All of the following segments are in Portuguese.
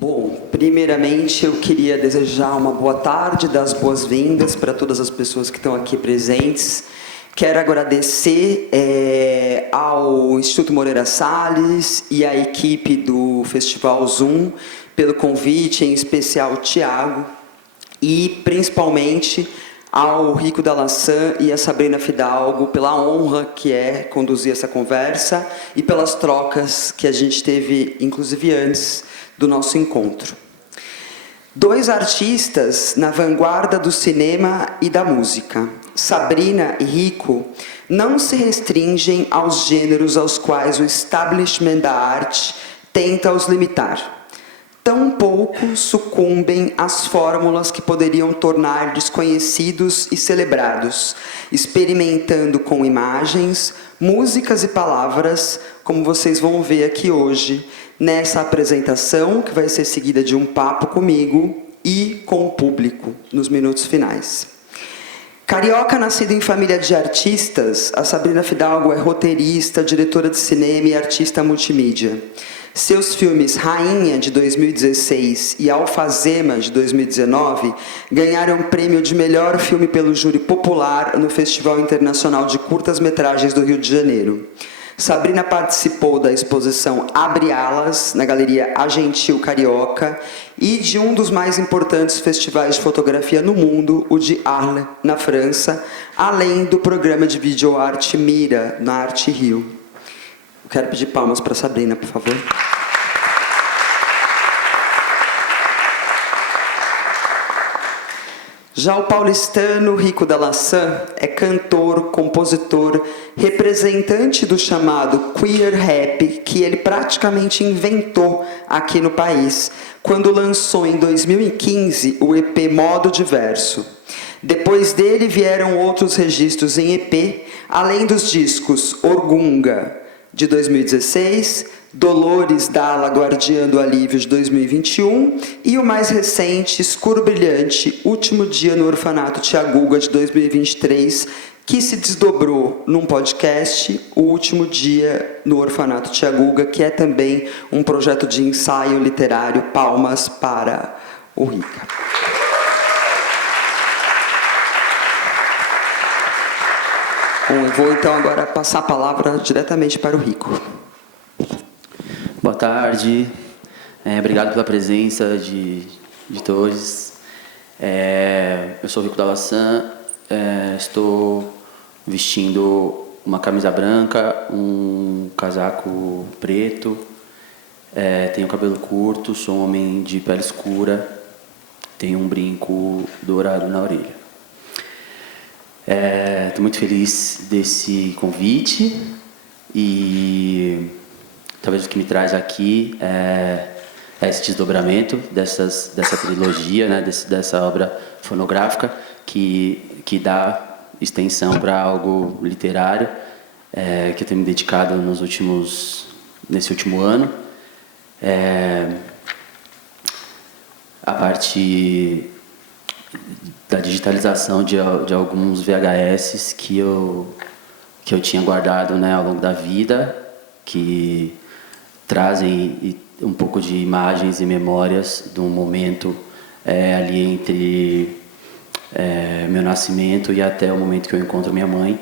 Bom, primeiramente eu queria desejar uma boa tarde, dar as boas-vindas para todas as pessoas que estão aqui presentes. Quero agradecer ao Instituto Moreira Salles e à equipe do Festival Zoom pelo convite, em especial o Tiago, e principalmente ao Rico da Laçã e a Sabrina Fidalgo pela honra que é conduzir essa conversa e pelas trocas que a gente teve, inclusive antes do nosso encontro. Dois artistas na vanguarda do cinema e da música, Sabrina e Rico, não se restringem aos gêneros aos quais o establishment da arte tenta os limitar. Tampouco sucumbem às fórmulas que poderiam tornar desconhecidos e celebrados, experimentando com imagens, músicas e palavras, como vocês vão ver aqui hoje, nessa apresentação, que vai ser seguida de um papo comigo e com o público, nos minutos finais. Carioca, nascida em família de artistas, a Sabrina Fidalgo é roteirista, diretora de cinema e artista multimídia. Seus filmes Rainha, de 2016, e Alfazema, de 2019, ganharam o prêmio de melhor filme pelo júri popular no Festival Internacional de Curtas-Metragens do Rio de Janeiro. Sabrina participou da exposição Abre Alas, na Galeria Agentil Carioca, e de um dos mais importantes festivais de fotografia no mundo, o de Arles, na França, além do programa de videoarte Mira, na Arte Rio. Eu quero pedir palmas para a Sabrina, por favor. Já o paulistano Rico da Laçã é cantor, compositor, representante do chamado queer rap, que ele praticamente inventou aqui no país, quando lançou em 2015 o EP Modo Diverso. Depois dele vieram outros registros em EP, além dos discos Orgunga, de 2016, Dolores Dalla, Guardiã do Alívio, de 2021, e o mais recente, Escuro Brilhante, Último Dia no Orfanato Tiaguga, de 2023, que se desdobrou num podcast, O Último Dia no Orfanato Tiaguga, que é também um projeto de ensaio literário. Palmas para o Rica. Bom, eu vou então agora passar a palavra diretamente para o Rico. Boa tarde, obrigado pela presença de todos. Eu sou o Rico da Laçã, estou vestindo uma camisa branca, um casaco preto, tenho cabelo curto, sou um homem de pele escura, tenho um brinco dourado na orelha. Estou muito feliz desse convite e talvez o que me traz aqui é esse desdobramento dessa trilogia, né, dessa obra fonográfica que dá extensão para algo literário que eu tenho me dedicado nesse último ano. A parte da digitalização de alguns VHS que eu tinha guardado, né, ao longo da vida, que trazem um pouco de imagens e memórias de um momento ali entre meu nascimento e até o momento que eu encontro minha mãe,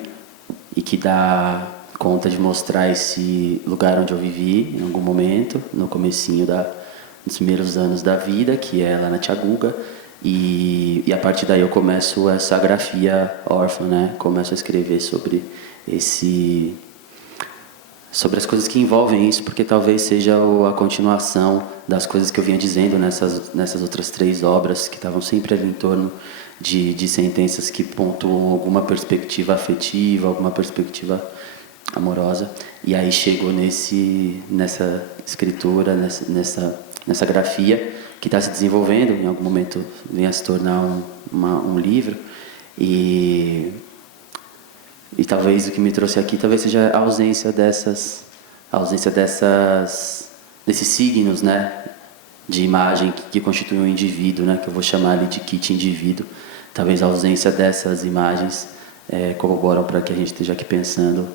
e que dá conta de mostrar esse lugar onde eu vivi em algum momento, no comecinho dos primeiros anos da vida, que é lá na Tiaguga. E a partir daí eu começo essa grafia órfã, né? Começo a escrever sobre as coisas que envolvem isso, porque talvez seja a continuação das coisas que eu vinha dizendo nessas outras três obras, que estavam sempre ali em torno de sentenças que pontuam alguma perspectiva afetiva, alguma perspectiva amorosa. E aí chego nessa escritura, nessa grafia, que está se desenvolvendo, em algum momento vem a se tornar um livro, e talvez o que me trouxe aqui talvez seja a ausência desses signos, né, de imagem que constituem um indivíduo, né, que eu vou chamar ali de kit indivíduo. Talvez a ausência dessas imagens corroboram para que a gente esteja aqui pensando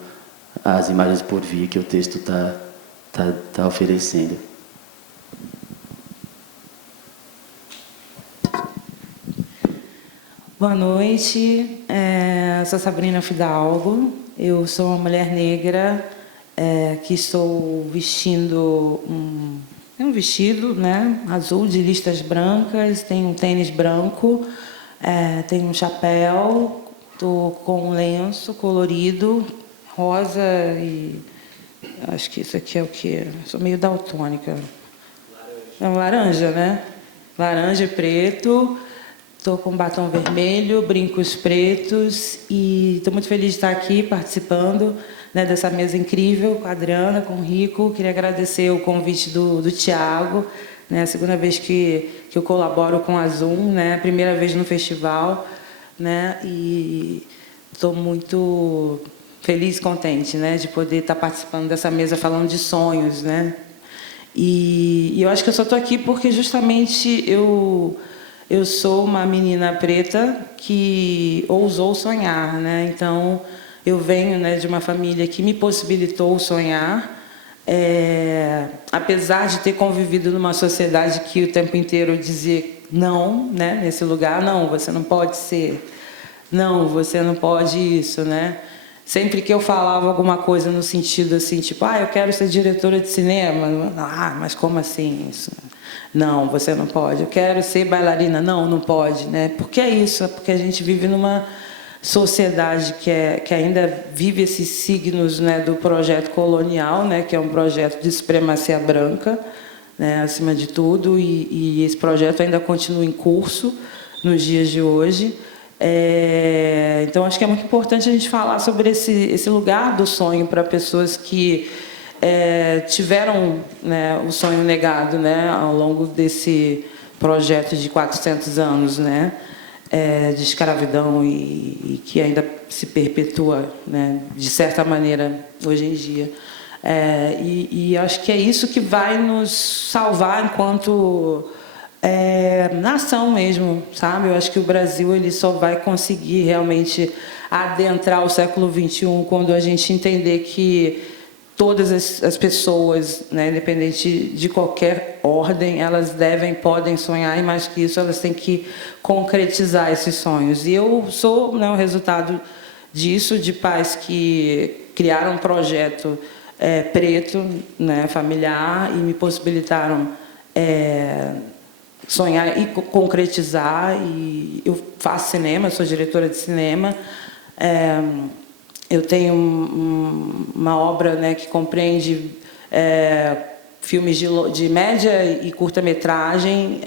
as imagens por vir que o texto está oferecendo. Boa noite, sou Sabrina Fidalgo, eu sou uma mulher negra que estou vestindo um vestido, né, azul de listas brancas, tenho um tênis branco, tenho um chapéu, estou com um lenço colorido, rosa e acho que isso aqui é o quê? Sou meio daltônica. É um laranja, né? Laranja e preto. Estou com batom vermelho, brincos pretos e estou muito feliz de estar aqui participando, né, dessa mesa incrível com a Adriana, com o Rico. Queria agradecer o convite do Tiago, né, a segunda vez que eu colaboro com a Zoom, né, a primeira vez no festival, né, e estou muito feliz e contente, né, de poder estar participando dessa mesa falando de sonhos, né. E eu acho que eu só estou aqui porque justamente eu sou uma menina preta que ousou sonhar, né? Então, eu venho, né, de uma família que me possibilitou sonhar, apesar de ter convivido numa sociedade que o tempo inteiro dizia não, né, nesse lugar, não, você não pode ser, não, você não pode isso, né? Sempre que eu falava alguma coisa no sentido assim, tipo, eu quero ser diretora de cinema, mas como assim isso? Não, você não pode. Eu quero ser bailarina. Não, não pode, né? Porque é isso, é porque a gente vive numa sociedade que ainda vive esses signos, né, do projeto colonial, né, que é um projeto de supremacia branca, né, acima de tudo, e esse projeto ainda continua em curso nos dias de hoje. Então, acho que é muito importante a gente falar sobre esse lugar do sonho para pessoas que tiveram, né, o sonho negado, né, ao longo desse projeto de 400 anos, né, de escravidão e que ainda se perpetua, né, de certa maneira hoje em dia. E acho que é isso que vai nos salvar enquanto nação mesmo, sabe? Eu acho que o Brasil ele só vai conseguir realmente adentrar o século XXI quando a gente entender que todas as pessoas, né, independente de qualquer ordem, elas podem sonhar, e mais que isso, elas têm que concretizar esses sonhos. E eu sou, né, o resultado disso, de pais que criaram um projeto preto, né, familiar, e me possibilitaram sonhar e concretizar. E eu faço cinema, sou diretora de cinema. Eu tenho uma obra, né, que compreende filmes de média e curta-metragem.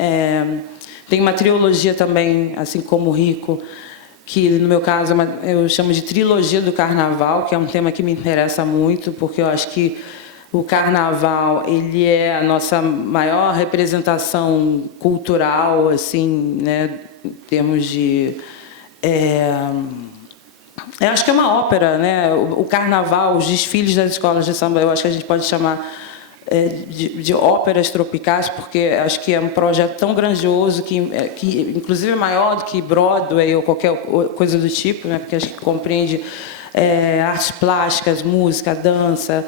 Tem uma trilogia também, assim como o Rico, que, no meu caso, eu chamo de trilogia do carnaval, que é um tema que me interessa muito, porque eu acho que o carnaval ele é a nossa maior representação cultural, assim, né, em termos de... eu acho que é uma ópera, né? O carnaval, os desfiles das escolas de samba, eu acho que a gente pode chamar de óperas tropicais, porque acho que é um projeto tão grandioso que inclusive é maior do que Broadway ou qualquer coisa do tipo, né? Porque acho que compreende artes plásticas, música, dança,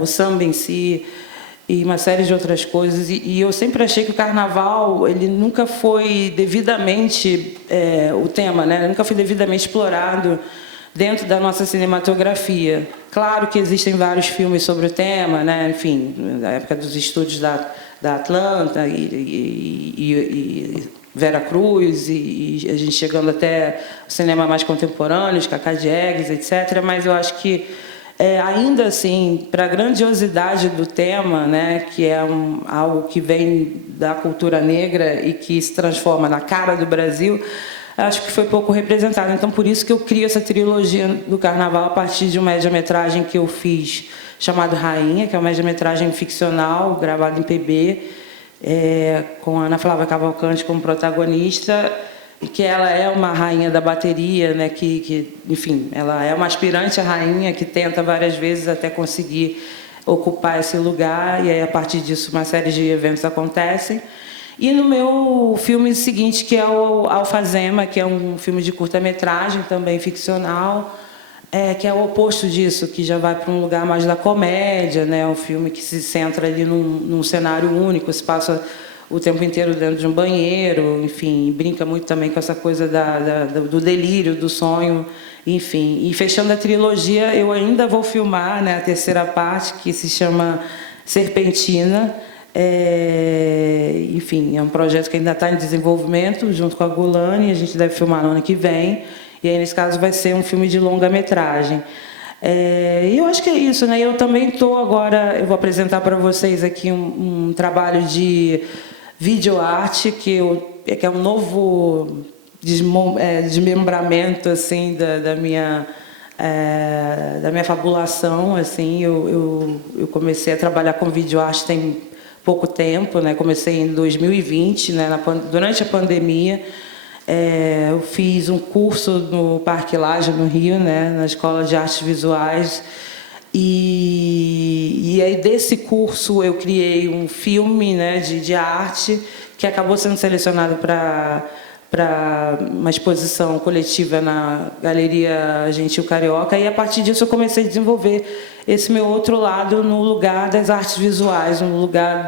o samba em si e uma série de outras coisas. E eu sempre achei que o carnaval ele nunca foi devidamente o tema, né? Nunca foi devidamente explorado dentro da nossa cinematografia. Claro que existem vários filmes sobre o tema, né? Enfim, na época dos estúdios da Atlanta e Vera Cruz, e a gente chegando até o cinema mais contemporâneo, os Cacá Diegues, etc. Mas eu acho que, ainda assim, para a grandiosidade do tema, né, que é algo que vem da cultura negra e que se transforma na cara do Brasil, acho que foi pouco representado. Então, por isso que eu crio essa trilogia do Carnaval a partir de uma média-metragem que eu fiz, chamado Rainha, que é uma média-metragem ficcional, gravada em PB, com a Ana Flávia Cavalcante como protagonista, e que ela é uma rainha da bateria, né, enfim, ela é uma aspirante à rainha que tenta várias vezes até conseguir ocupar esse lugar, e aí, a partir disso, uma série de eventos acontecem. E no meu filme seguinte, que é o Alfazema, que é um filme de curta-metragem, também ficcional, que é o oposto disso, que já vai para um lugar mais da comédia, né? Um filme que se centra ali num cenário único, se passa o tempo inteiro dentro de um banheiro, enfim, brinca muito também com essa coisa do delírio, do sonho, enfim. E fechando a trilogia, eu ainda vou filmar, né, a terceira parte, que se chama Serpentina. Enfim, é um projeto que ainda está em desenvolvimento, junto com a Gulani, a gente deve filmar no ano que vem, e aí, nesse caso, vai ser um filme de longa-metragem. E eu acho que é isso, né? Eu também estou agora, eu vou apresentar para vocês aqui um trabalho de videoarte, que é um novo desmembramento assim, da minha fabulação. Assim, eu comecei a trabalhar com videoarte tem pouco tempo, né? Comecei em 2020, né? Durante a pandemia. Eu fiz um curso no Parque Lage, no Rio, né, na Escola de Artes Visuais, e aí desse curso eu criei um filme, né, de arte que acabou sendo selecionado para uma exposição coletiva na Galeria Gentil Carioca, e a partir disso eu comecei a desenvolver esse meu outro lado no lugar das artes visuais, no lugar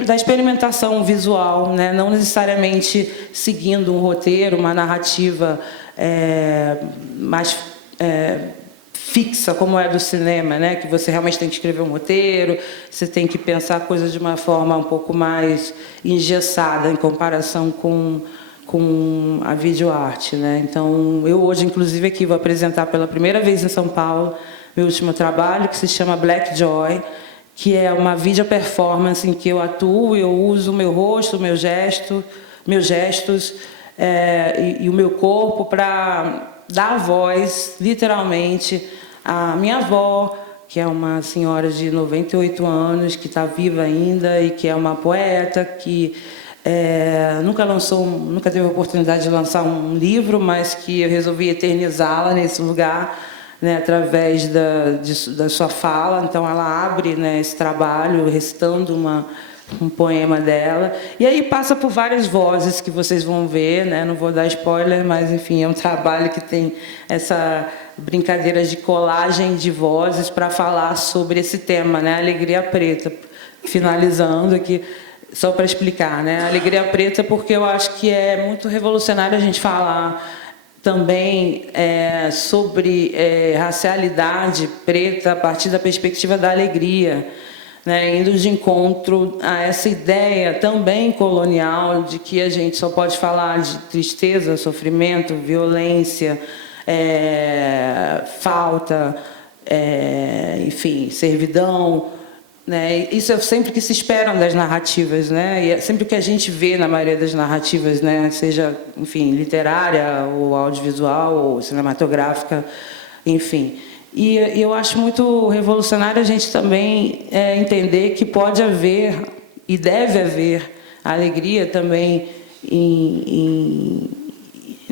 da experimentação visual, né? Não necessariamente seguindo um roteiro, uma narrativa mais fixa, como é do cinema, né? Que você realmente tem que escrever um roteiro, você tem que pensar a coisa de uma forma um pouco mais engessada em comparação com a videoarte, né? Então, eu hoje, inclusive, aqui vou apresentar pela primeira vez em São Paulo meu último trabalho, que se chama Black Joy, que é uma video performance em que eu atuo, eu uso o meu rosto, meus gestos e o meu corpo para dar voz, literalmente, à minha avó, que é uma senhora de 98 anos, que está viva ainda e que é uma poeta, que nunca teve a oportunidade de lançar um livro, mas que eu resolvi eternizá-la nesse lugar, né, através da sua fala. Então, ela abre, né, esse trabalho recitando um poema dela. E aí passa por várias vozes que vocês vão ver, né? Não vou dar spoiler, mas, enfim, é um trabalho que tem essa brincadeira de colagem de vozes para falar sobre esse tema, né? Alegria Preta. Finalizando aqui, só para explicar, né? Alegria Preta, porque eu acho que é muito revolucionário a gente falar também sobre racialidade preta a partir da perspectiva da alegria, né, indo de encontro a essa ideia também colonial de que a gente só pode falar de tristeza, sofrimento, violência, falta, enfim, servidão, né? Isso é sempre o que se esperam das narrativas, né? E é sempre o que a gente vê na maioria das narrativas, né? Seja, enfim, literária, ou audiovisual, ou cinematográfica, enfim. E eu acho muito revolucionário a gente também entender que pode haver e deve haver alegria também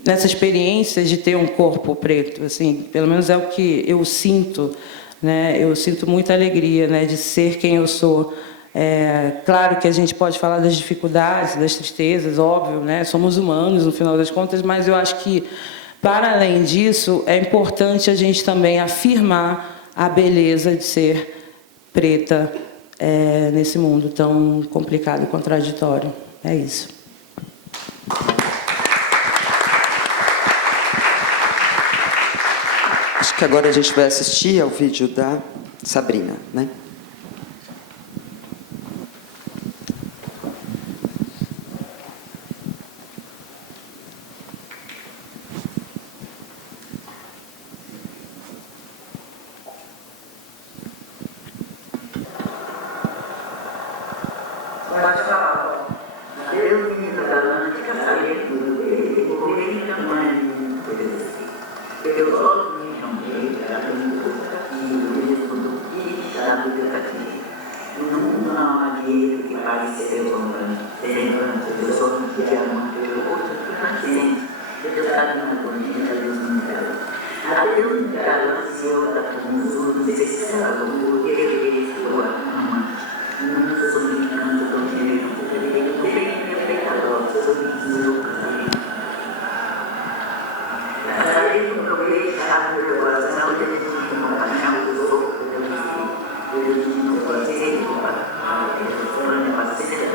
nessa experiência de ter um corpo preto, assim, pelo menos é o que eu sinto. Né? Eu sinto muita alegria, né, de ser quem eu sou. Claro que a gente pode falar das dificuldades, das tristezas, óbvio, né? Somos humanos, no final das contas, mas eu acho que, para além disso, é importante a gente também afirmar a beleza de ser preta nesse mundo tão complicado e contraditório. É isso. Acho que agora a gente vai assistir ao vídeo da Sabrina, né? Pode falar. Eu vim da Atlântica, saí do Rio, comi minha mãe, eu só me chamei, era muito aquilo, do que está no educativo. Não aquele que pareceu semblante, eu sou um diamante, eu outro que nascente, eu estava na bonita, Deus me engana. A Deus me engana, se eu da tua necessidade, o que eu queria sua amante. Não sou brincando, eu estou querendo, eu tenho pecador, eu sou brincando, saí do meu peito, sabe, do meu coração, eu tenho que acompanhar os outros, eu tenho que fazer, eu tenho que fazer,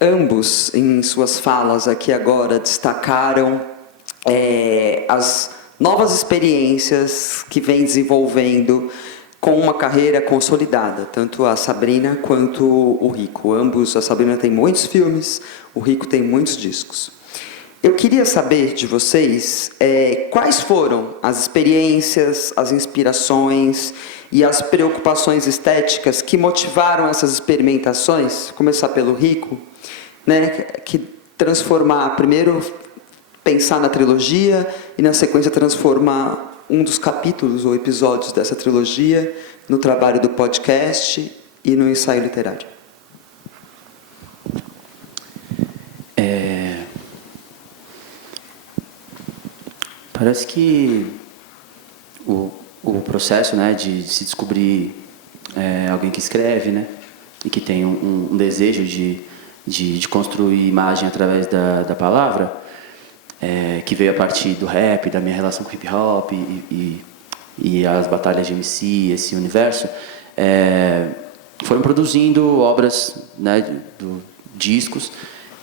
ambos, em suas falas aqui agora, destacaram as novas experiências que vem desenvolvendo com uma carreira consolidada, tanto a Sabrina quanto o Rico. Ambos, a Sabrina tem muitos filmes, o Rico tem muitos discos. Eu queria saber de vocês quais foram as experiências, as inspirações e as preocupações estéticas que motivaram essas experimentações. Vou começar pelo Rico, né, que transformar, primeiro pensar na trilogia e na sequência transformar um dos capítulos ou episódios dessa trilogia no trabalho do podcast e no ensaio literário. Parece que o processo, né, de se descobrir alguém que escreve, né, e que tem um desejo de construir imagem através da palavra, que veio a partir do rap, da minha relação com hip hop e as batalhas de MC, esse universo, foram produzindo obras, né, discos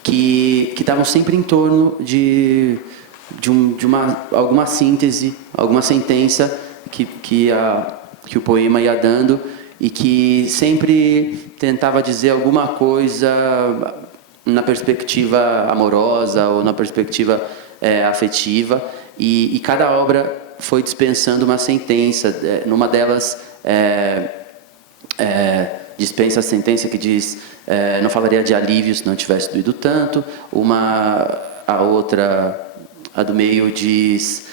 que estavam sempre em torno de alguma síntese, alguma sentença que o poema ia dando e que sempre tentava dizer alguma coisa na perspectiva amorosa ou na perspectiva afetiva, e cada obra foi dispensando uma sentença. Numa delas dispensa a sentença que diz não falaria de alívio se não tivesse doído tanto. A outra, a do meio, diz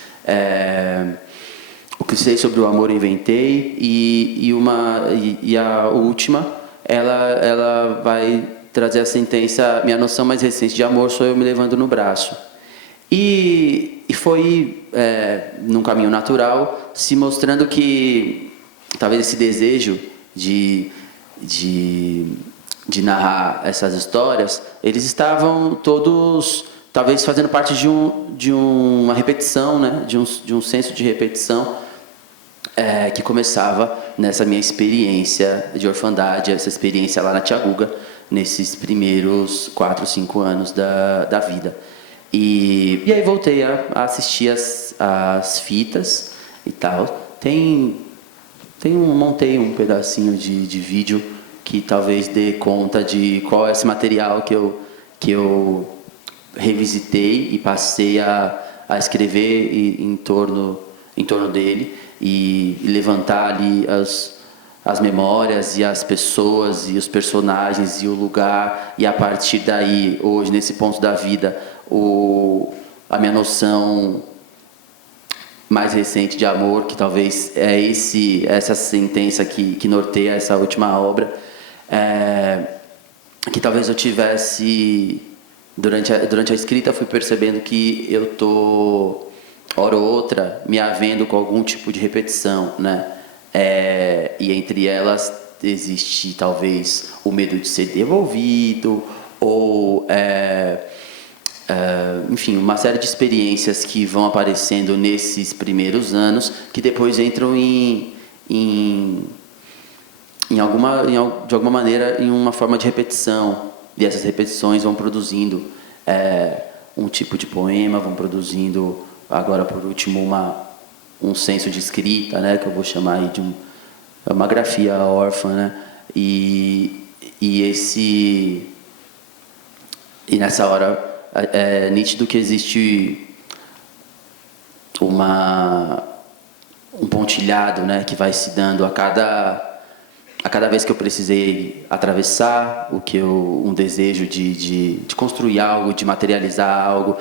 o que sei sobre o amor inventei, e a última ela vai trazer a sentença: minha noção mais recente de amor sou eu me levando no braço. E foi num caminho natural, se mostrando que talvez esse desejo de narrar essas histórias, eles estavam todos talvez fazendo parte de uma repetição, né? de um senso de repetição que começava nessa minha experiência de orfandade, essa experiência lá na Tia Guga, nesses primeiros 4, 5 anos da vida. E aí voltei a assistir as fitas e tal. Montei um pedacinho de vídeo que talvez dê conta de qual é esse material que eu revisitei e passei a escrever em torno dele, e levantar ali as memórias e as pessoas e os personagens e o lugar, e a partir daí, hoje, nesse ponto da vida, a minha noção mais recente de amor, que talvez essa sentença que norteia essa última obra, que talvez eu tivesse, durante a escrita, fui percebendo que eu tô, hora ou outra, me havendo com algum tipo de repetição, né? E entre elas existe talvez o medo de ser devolvido, ou enfim, uma série de experiências que vão aparecendo nesses primeiros anos, que depois entram de alguma maneira em uma forma de repetição, e essas repetições vão produzindo um tipo de poema, vão produzindo, agora por último, um senso de escrita, né, que eu vou chamar aí de uma grafia órfã, né? E nessa hora é nítido que existe um pontilhado, né, que vai se dando a cada vez que eu precisei atravessar um desejo de construir algo, de materializar algo.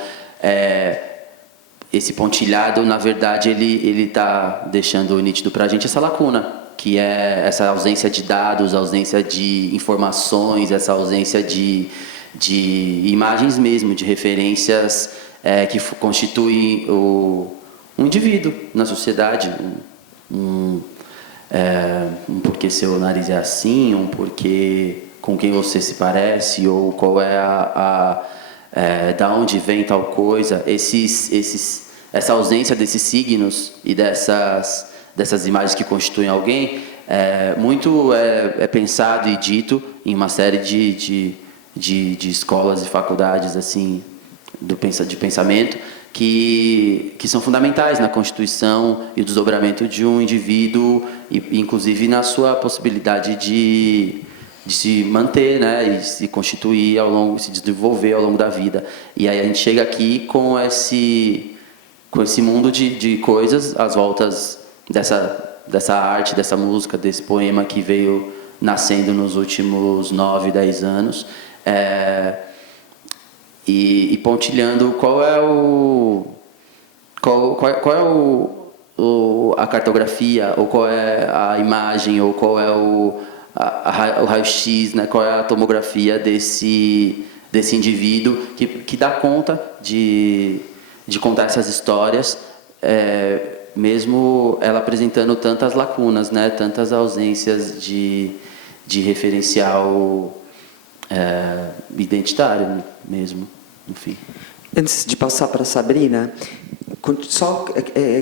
Esse pontilhado, na verdade, ele está deixando nítido para a gente essa lacuna, que é essa ausência de dados, ausência de informações, essa ausência de imagens mesmo, de referências que constituem um indivíduo na sociedade, um porquê seu nariz é assim, um porquê com quem você se parece, ou qual é da onde vem tal coisa. Essa ausência desses signos e dessas imagens que constituem alguém, muito é pensado e dito em uma série de escolas e faculdades assim de pensamento que são fundamentais na constituição e o desdobramento de um indivíduo e inclusive na sua possibilidade de se manter, né, e se constituir se desenvolver ao longo da vida. E aí a gente chega aqui com esse mundo de coisas às voltas dessa arte, dessa música, desse poema que veio nascendo nos últimos 9, 10 anos, e pontilhando qual é a cartografia, ou qual é a imagem, ou qual é o raio-x, né? Qual é a tomografia desse indivíduo que dá conta de contar essas histórias, mesmo ela apresentando tantas lacunas, né? Tantas ausências de referencial identitário mesmo, enfim. Antes de passar para a Sabrina, só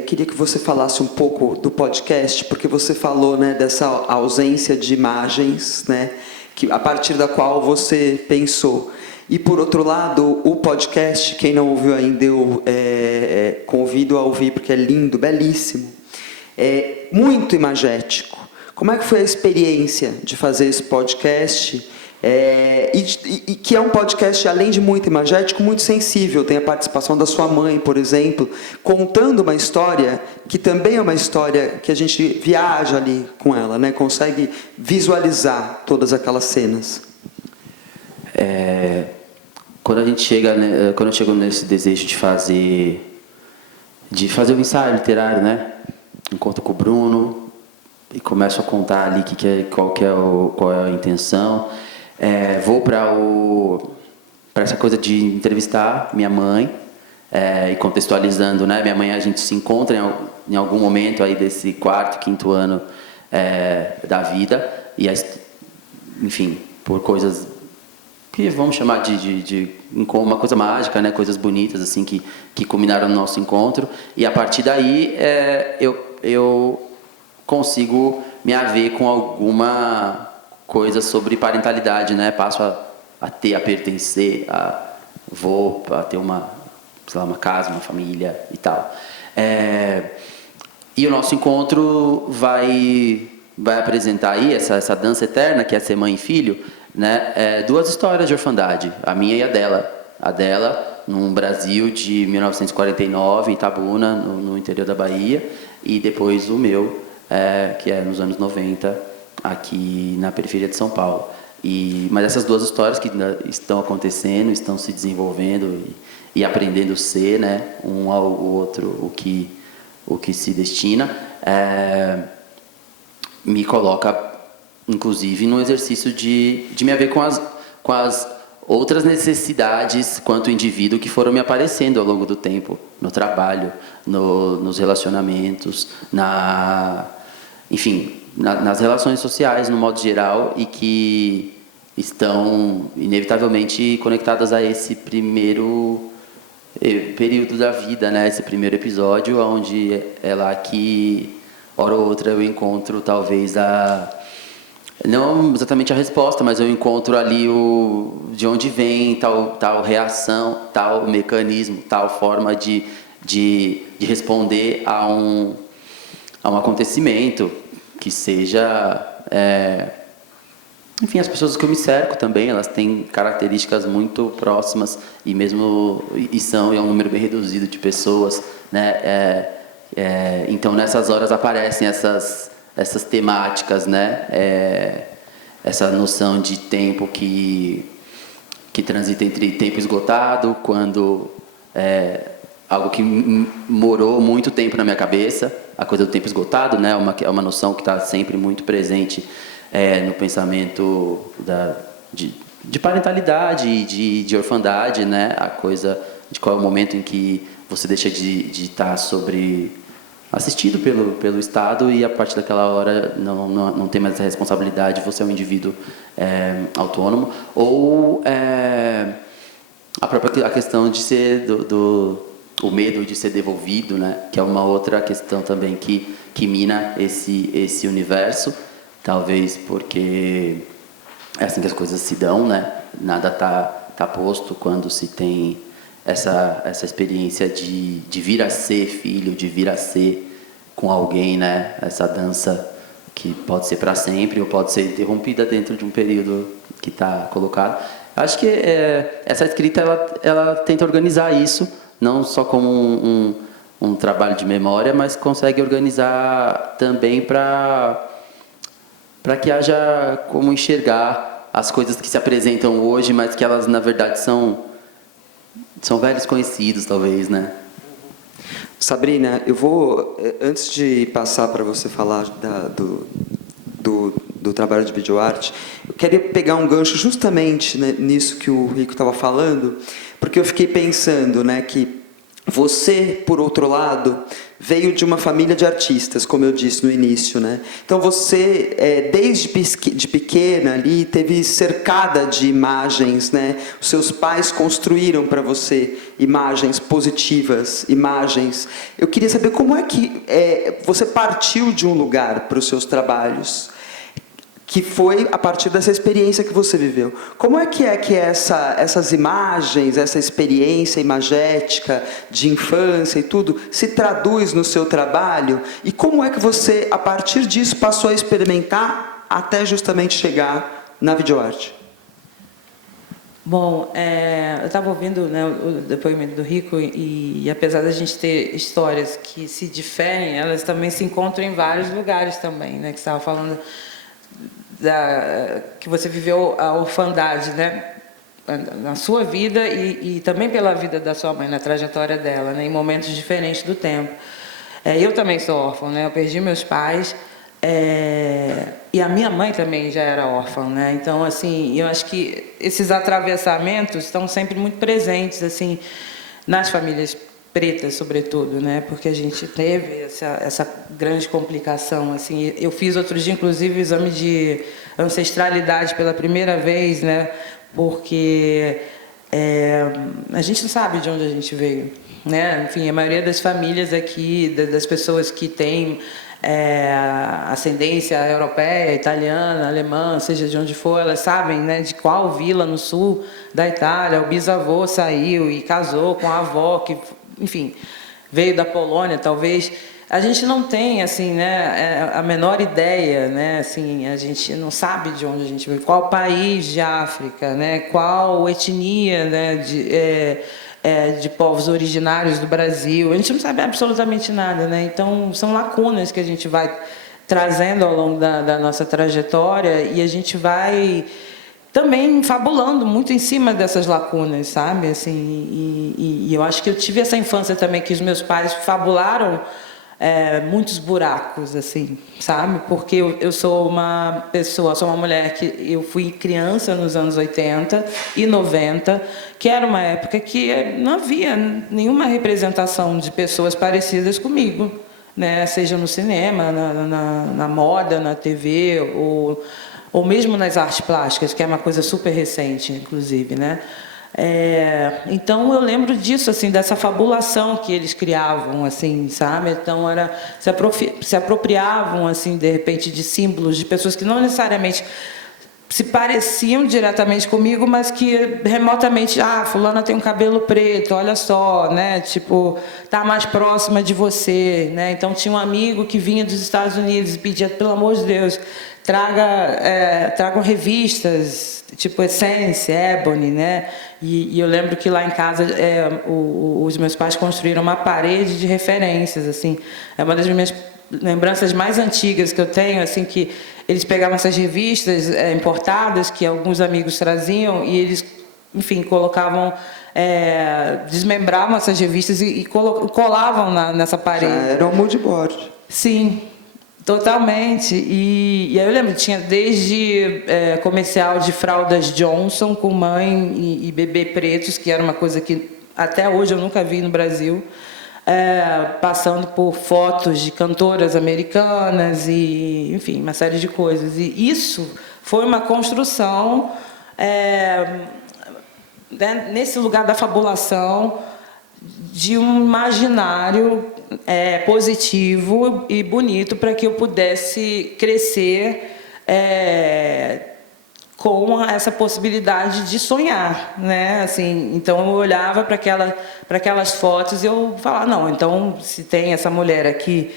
queria que você falasse um pouco do podcast, porque você falou, né, dessa ausência de imagens, né, a partir da qual você pensou. E, por outro lado, o podcast, quem não ouviu ainda, eu convido a ouvir, porque é lindo, belíssimo. É muito imagético. Como é que foi a experiência de fazer esse podcast? E que é um podcast, além de muito imagético, muito sensível. Tem a participação da sua mãe, por exemplo, contando uma história que também é uma história que a gente viaja ali com ela, né? Consegue visualizar todas aquelas cenas. Quando eu chego nesse desejo de fazer o ensaio literário, né? Encontro com o Bruno e começo a contar ali qual é a intenção. Vou para essa coisa de entrevistar minha mãe, e contextualizando, né? Minha mãe, a gente se encontra em algum momento aí desse 4º, 5º ano da vida, e enfim, por coisas que vamos chamar de uma coisa mágica, né? Coisas bonitas assim que culminaram no nosso encontro, e a partir daí eu consigo me haver com alguma coisa sobre parentalidade, né? Passo a pertencer, a ter uma casa, uma família e tal. E o nosso encontro vai apresentar aí essa dança eterna, que é ser mãe e filho, né? 2 histórias de orfandade, a minha e a dela. A dela, num Brasil de 1949, em Itabuna, no interior da Bahia, e depois o meu, que é nos anos 90, aqui na periferia de São Paulo. Mas essas 2 histórias que ainda estão acontecendo, estão se desenvolvendo e aprendendo a ser, né, um ao outro o que se destina, me coloca, inclusive, no exercício de me haver com as outras necessidades quanto indivíduo que foram me aparecendo ao longo do tempo, no trabalho, nos relacionamentos, enfim, nas relações sociais, no modo geral, e que estão inevitavelmente conectadas a esse primeiro período da vida, né? Esse primeiro episódio, onde é lá que, hora ou outra, eu encontro talvez não exatamente a resposta, mas eu encontro ali de onde vem tal reação, tal mecanismo, tal forma de responder a um acontecimento que seja... Enfim, as pessoas que eu me cerco também, elas têm características muito próximas e é um número bem reduzido de pessoas, né? Então, nessas horas aparecem essas temáticas, né? Essa noção de tempo que transita entre tempo esgotado, quando algo que morou muito tempo na minha cabeça, a coisa do tempo esgotado, né? É uma noção que está sempre muito presente no pensamento de parentalidade e de orfandade, né? A coisa de qual é o momento em que você deixa de estar assistido pelo Estado, e a partir daquela hora não tem mais essa responsabilidade, você é um indivíduo autônomo, ou a questão de ser o medo de ser devolvido, né? Que é uma outra questão também que mina esse universo, talvez porque é assim que as coisas se dão, né? Nada tá posto quando se tem essa experiência de vir a ser filho, de vir a ser com alguém, né? Essa dança que pode ser para sempre ou pode ser interrompida dentro de um período que está colocado. Acho que essa escrita ela tenta organizar isso, não só como um trabalho de memória, mas consegue organizar também para que haja como enxergar as coisas que se apresentam hoje, mas que elas na verdade são velhos conhecidos, talvez, né? Sabrina, eu vou, antes de passar para você falar do trabalho de videoarte, eu queria pegar um gancho justamente, né, nisso que o Rico estava falando, porque eu fiquei pensando, né, que você, por outro lado, veio de uma família de artistas, como eu disse no início, né? Então você, desde de pequena ali, teve cercada de imagens, né? Os seus pais construíram para você imagens positivas, imagens. Eu queria saber como é que você partiu de um lugar para os seus trabalhos, que foi a partir dessa experiência que você viveu. Como é que essas imagens, essa experiência imagética de infância e tudo, se traduz no seu trabalho? E como é que você, a partir disso, passou a experimentar até justamente chegar na videoarte? Bom, eu estava ouvindo, né, o depoimento do Rico e apesar da gente ter histórias que se diferem, elas também se encontram em vários lugares também, né? Que você estava falando que você viveu a orfandade, né, na sua vida e também pela vida da sua mãe, na trajetória dela, né, em momentos diferentes do tempo. Eu também sou órfã, né, eu perdi meus pais e a minha mãe também já era órfã, né, então assim, eu acho que esses atravessamentos estão sempre muito presentes assim nas famílias pretas, sobretudo, né? Porque a gente teve essa grande complicação, assim. Eu fiz outro dia, inclusive, o exame de ancestralidade pela primeira vez, né? Porque a gente não sabe de onde a gente veio, né? Enfim, a maioria das famílias aqui, das pessoas que têm ascendência europeia, italiana, alemã, seja de onde for, elas sabem, né, de qual vila no sul da Itália o bisavô saiu e casou com a avó que, enfim, veio da Polônia, talvez. A gente não tem, assim, né, a menor ideia, né, assim, a gente não sabe de onde a gente veio, qual país de África, né, qual etnia, né, de povos originários do Brasil. A gente não sabe absolutamente nada, né? Então, são lacunas que a gente vai trazendo ao longo da nossa trajetória e a gente vai também fabulando muito em cima dessas lacunas, sabe? Assim, e eu acho que eu tive essa infância também que os meus pais fabularam muitos buracos, assim, sabe? Porque eu sou uma pessoa, sou uma mulher que eu fui criança nos anos 80 e 90, que era uma época que não havia nenhuma representação de pessoas parecidas comigo, né? Seja no cinema, na moda, na TV, ou mesmo nas artes plásticas, que é uma coisa super recente, inclusive, né? Então eu lembro disso, assim, dessa fabulação que eles criavam, assim, sabe? Então se apropriavam, assim, de repente, de símbolos de pessoas que não necessariamente se pareciam diretamente comigo, mas que remotamente, fulana tem um cabelo preto, olha só, né? Tipo, tá mais próxima de você, né? Então tinha um amigo que vinha dos Estados Unidos e pedia, pelo amor de Deus, tragam revistas, tipo Essence, Ebony, né? E eu lembro que lá em casa os meus pais construíram uma parede de referências, assim. É uma das minhas lembranças mais antigas que eu tenho, assim, que eles pegavam essas revistas importadas que alguns amigos traziam e eles, enfim, colocavam, desmembravam essas revistas e colavam nessa parede. Já era um mood board. Sim. Totalmente. E aí eu lembro, tinha desde comercial de fraldas Johnson com mãe e bebê pretos, que era uma coisa que até hoje eu nunca vi no Brasil, passando por fotos de cantoras americanas e, enfim, uma série de coisas. E isso foi uma construção nesse lugar da fabulação de um imaginário positivo e bonito para que eu pudesse crescer com com essa possibilidade de sonhar, né? Assim, então eu olhava para aquelas fotos e eu falava, não, então se tem essa mulher aqui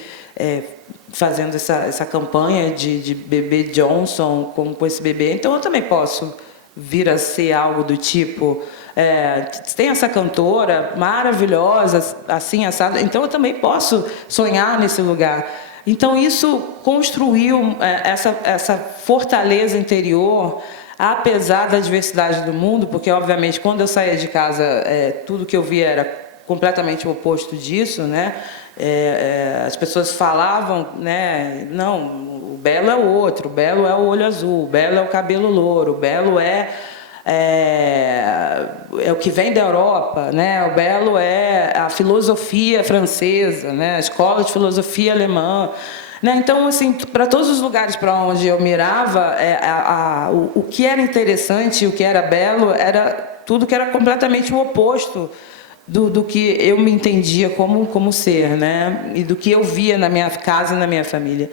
fazendo essa campanha de bebê Johnson com esse bebê, então eu também posso vir a ser algo do tipo, tem essa cantora maravilhosa, assim, assada, então eu também posso sonhar nesse lugar. Então isso construiu essa fortaleza interior, apesar da diversidade do mundo, porque obviamente quando eu saía de casa tudo que eu via era completamente o oposto disso, né? As pessoas falavam, né? Não, o belo é o outro, o belo é o olho azul, o belo é o cabelo louro, o belo é o que vem da Europa, né? O belo é a filosofia francesa, né? A escola de filosofia alemã, né? Então, assim, para todos os lugares para onde eu mirava, o que era interessante, o que era belo, era tudo que era completamente o oposto do que eu me entendia como ser, né? E do que eu via na minha casa e na minha família.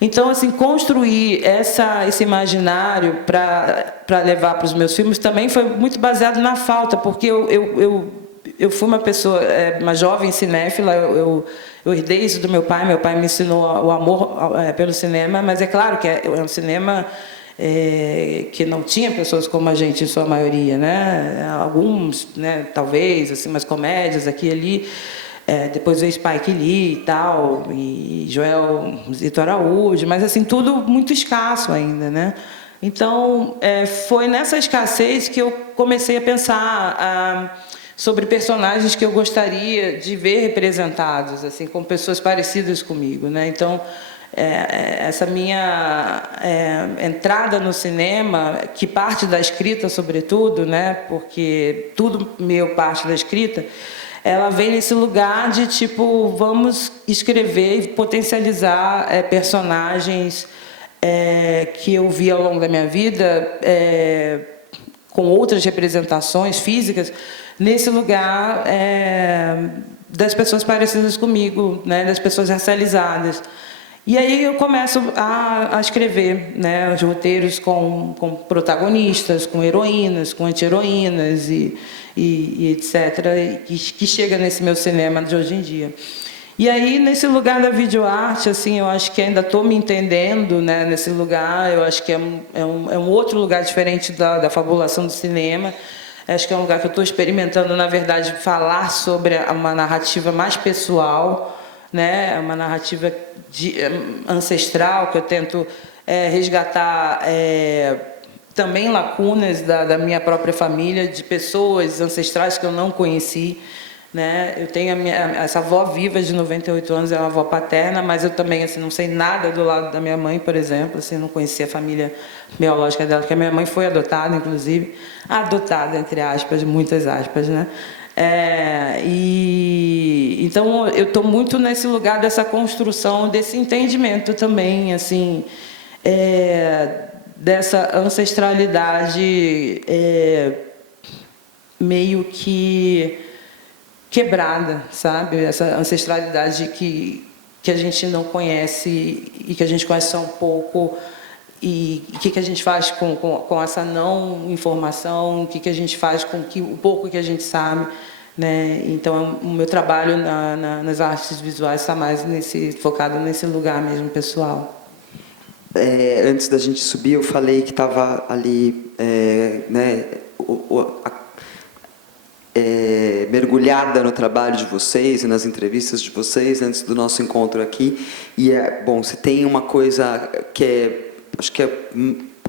Então, assim, construir esse imaginário para levar para os meus filmes também foi muito baseado na falta, porque eu fui uma pessoa, uma jovem cinéfila, eu herdei isso do meu pai me ensinou o amor pelo cinema, mas é claro que é um cinema que não tinha pessoas como a gente, em sua maioria, né? Alguns, né, talvez, assim, umas comédias aqui e ali. Depois veio Spike Lee e tal, e Joel Zito Araújo, mas assim, tudo muito escasso ainda, né? Então, foi nessa escassez que eu comecei a pensar sobre personagens que eu gostaria de ver representados, assim, com pessoas parecidas comigo, né? Então, essa minha entrada no cinema, que parte da escrita, sobretudo, né? Porque tudo meu parte da escrita, ela vem nesse lugar de, tipo, vamos escrever e potencializar personagens que eu vi ao longo da minha vida, com outras representações físicas, nesse lugar das pessoas parecidas comigo, né, das pessoas racializadas. E aí eu começo a escrever, né, os roteiros com protagonistas, com heroínas, com anti-heroínas e etc., que chega nesse meu cinema de hoje em dia. E aí, nesse lugar da videoarte, assim, eu acho que ainda estou me entendendo, né, nesse lugar, eu acho que é um outro lugar diferente da fabulação do cinema. Acho que é um lugar que eu estou experimentando, na verdade, falar sobre uma narrativa mais pessoal, né, uma narrativa ancestral, que eu tento resgatar também lacunas da minha própria família, de pessoas ancestrais que eu não conheci, né? Eu tenho essa avó viva de 98 anos, é uma avó paterna, mas eu também, assim, não sei nada do lado da minha mãe, por exemplo, assim, não conhecia a família biológica dela, porque a minha mãe foi adotada, inclusive, adotada, entre aspas, muitas aspas, né? Então eu estou muito nesse lugar dessa construção, desse entendimento também, assim, dessa ancestralidade meio que quebrada, sabe? Essa ancestralidade que a gente não conhece e que a gente conhece só um pouco, e o que a gente faz com essa não informação, o que a gente faz com o pouco que a gente sabe, né? Então, o meu trabalho nas artes visuais está mais focado nesse lugar mesmo pessoal. Antes da gente subir, eu falei que estava ali, né, mergulhada no trabalho de vocês e nas entrevistas de vocês antes do nosso encontro aqui. E bom, se tem uma coisa que acho que é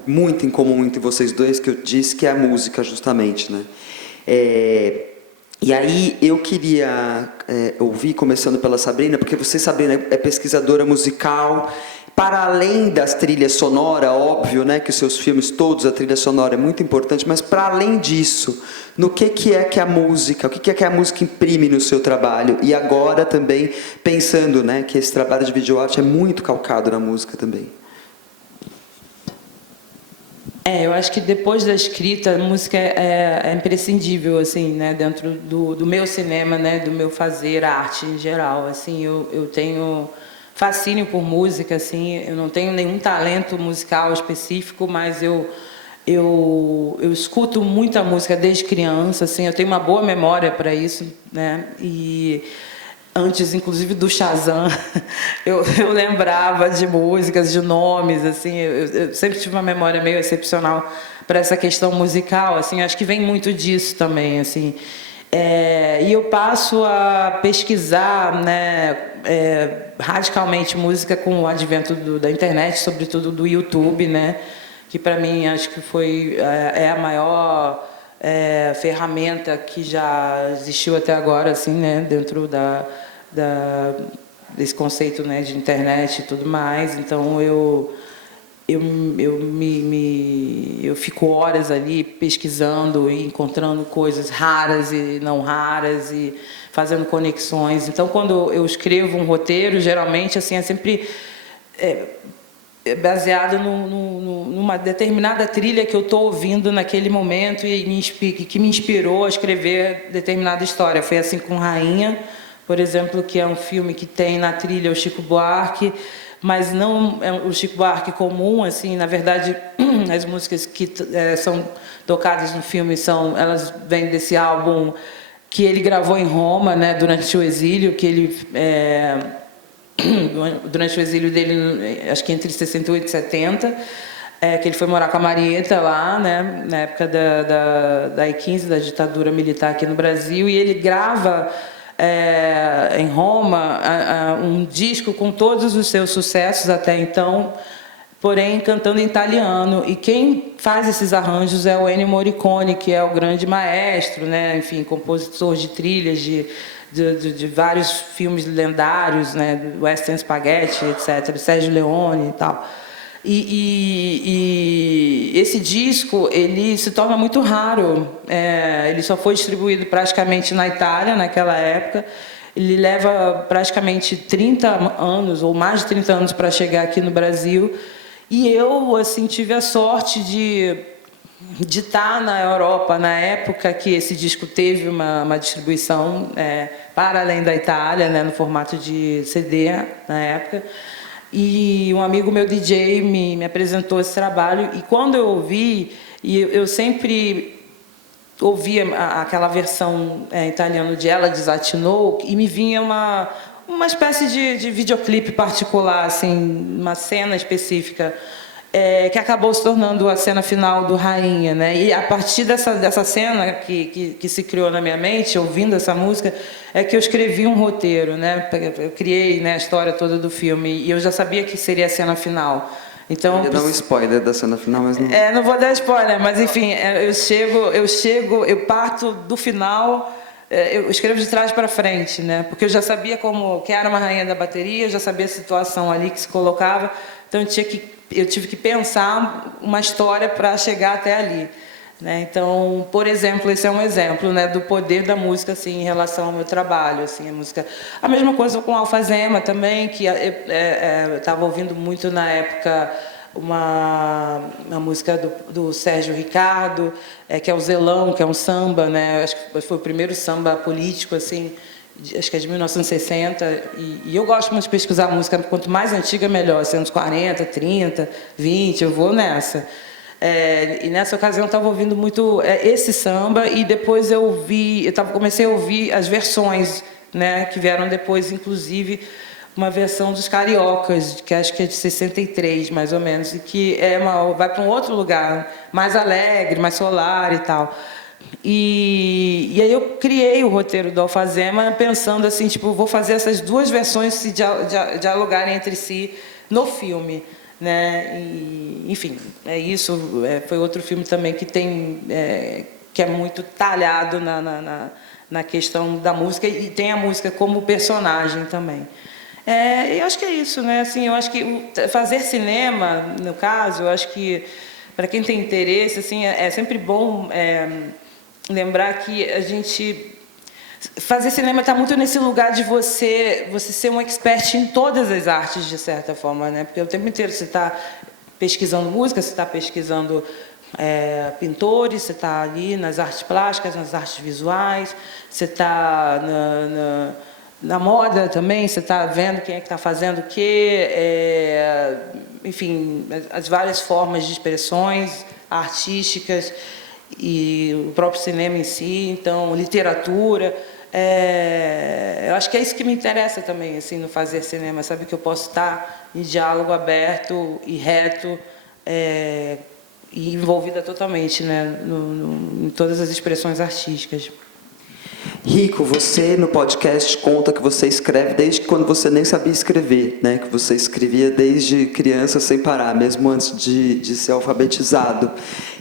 muito em comum entre vocês dois, que eu disse, que é a música, justamente, né? E aí eu queria ouvir, começando pela Sabrina, porque você, Sabrina, é pesquisadora musical. Para além das trilhas sonoras, óbvio, né, que os seus filmes todos, a trilha sonora é muito importante, mas para além disso, no que é que a música, o que é que a música imprime no seu trabalho? E agora também pensando, né, que esse trabalho de videoarte é muito calcado na música também. Eu acho que depois da escrita, a música é imprescindível, assim, né, dentro do meu cinema, né, do meu fazer, a arte em geral. Assim, eu tenho fascínio por música, assim, eu não tenho nenhum talento musical específico, mas eu eu escuto muita música desde criança, assim, eu tenho uma boa memória para isso, né? E antes, inclusive, do Shazam, eu lembrava de músicas, de nomes, assim, eu sempre tive uma memória meio excepcional para essa questão musical, assim, acho que vem muito disso também, assim. E eu passo a pesquisar, né, radicalmente música com o advento da internet, sobretudo do YouTube, né, que para mim acho que é a maior ferramenta que já existiu até agora, assim, né, dentro desse conceito, né, de internet e tudo mais. Então eu fico horas ali pesquisando e encontrando coisas raras e não raras e fazendo conexões. Então, quando eu escrevo um roteiro, geralmente assim é sempre baseado numa determinada trilha que eu estou ouvindo naquele momento e que me inspirou a escrever determinada história. Foi assim com Rainha, por exemplo, que é um filme que tem na trilha o Chico Buarque, mas não é o Chico Buarque comum, assim, na verdade, as músicas que são tocadas no filme elas vêm desse álbum que ele gravou em Roma, né, durante o exílio, que ele durante o exílio dele, acho que entre 68 e 70, que ele foi morar com a Marieta lá, né, na época da I-15, da ditadura militar aqui no Brasil, e ele grava em Roma um disco com todos os seus sucessos até então, porém cantando em italiano, e quem faz esses arranjos é o Ennio Morricone, que é o grande maestro, né, enfim, compositor de trilhas de vários filmes lendários, né, Western Spaghetti, etc., Sérgio Leone e tal. E esse disco ele se torna muito raro. Ele só foi distribuído praticamente na Itália naquela época. Ele leva praticamente 30 anos ou mais de 30 anos para chegar aqui no Brasil. E eu assim tive a sorte de estar na Europa na época que esse disco teve uma distribuição para além da Itália, né, no formato de CD na época. E um amigo meu DJ me apresentou esse trabalho, e quando eu ouvi, e eu sempre ouvia aquela versão italiana de Ela Desatinou, e me vinha uma espécie de videoclipe particular, assim, uma cena específica, que acabou se tornando a cena final do Rainha, né? E a partir dessa cena que se criou na minha mente, ouvindo essa música, é que eu escrevi um roteiro, né? Eu criei, né, a história toda do filme, e eu já sabia que seria a cena final. Então, eu ia dar um spoiler da cena final, mas não... não vou dar spoiler, mas enfim, eu parto do final, eu escrevo de trás para frente, né? Porque eu já sabia que era uma rainha da bateria, eu já sabia a situação ali que se colocava, então eu tive que pensar uma história para chegar até ali, né? Então, por exemplo, esse é um exemplo, né, do poder da música, assim, em relação ao meu trabalho, assim, a mesma coisa com Alfazema também, que eu estava ouvindo muito na época uma música do Sérgio Ricardo, que é o Zelão, que é um samba, né? Acho que foi o primeiro samba político, assim, acho que é de 1960, e eu gosto muito de pesquisar música, quanto mais antiga melhor, anos 40, 30, 20, eu vou nessa. E nessa ocasião eu estava ouvindo muito esse samba, e depois comecei a ouvir as versões, né, que vieram depois, inclusive uma versão dos Cariocas, que acho que é de 63, mais ou menos, e que vai para um outro lugar, mais alegre, mais solar e tal. E aí eu criei o roteiro do Alfazema pensando assim, tipo, vou fazer essas duas versões se dialogarem entre si no filme, né? E, enfim, isso. Foi outro filme também que tem que é muito talhado na questão da música, e tem a música como personagem também. Eu acho que é isso, né? Assim, eu acho que fazer cinema, no caso, eu acho que para quem tem interesse, assim, é sempre bom lembrar que a gente fazer cinema está muito nesse lugar de você ser um expert em todas as artes, de certa forma, né? Porque o tempo inteiro você está pesquisando música, você está pesquisando pintores, você está ali nas artes plásticas, nas artes visuais, você está na moda também, você está vendo quem é que está fazendo o quê, enfim, as várias formas de expressões, artísticas e o próprio cinema em si, então literatura. Eu acho que é isso que me interessa também, assim, no fazer cinema, sabe, que eu posso estar em diálogo aberto e reto, e envolvida totalmente, né, em todas as expressões artísticas. Rico, você no podcast conta que você escreve desde quando você nem sabia escrever, né? Que você escrevia desde criança sem parar, mesmo antes de ser alfabetizado.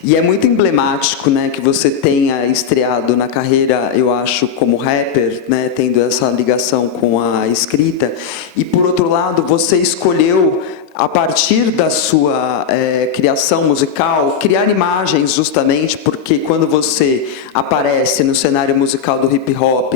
E é muito emblemático, né, que você tenha estreado na carreira, eu acho, como rapper, né, tendo essa ligação com a escrita. E por outro lado, você escolheu, a partir da sua criação musical, criar imagens, justamente porque quando você aparece no cenário musical do hip hop,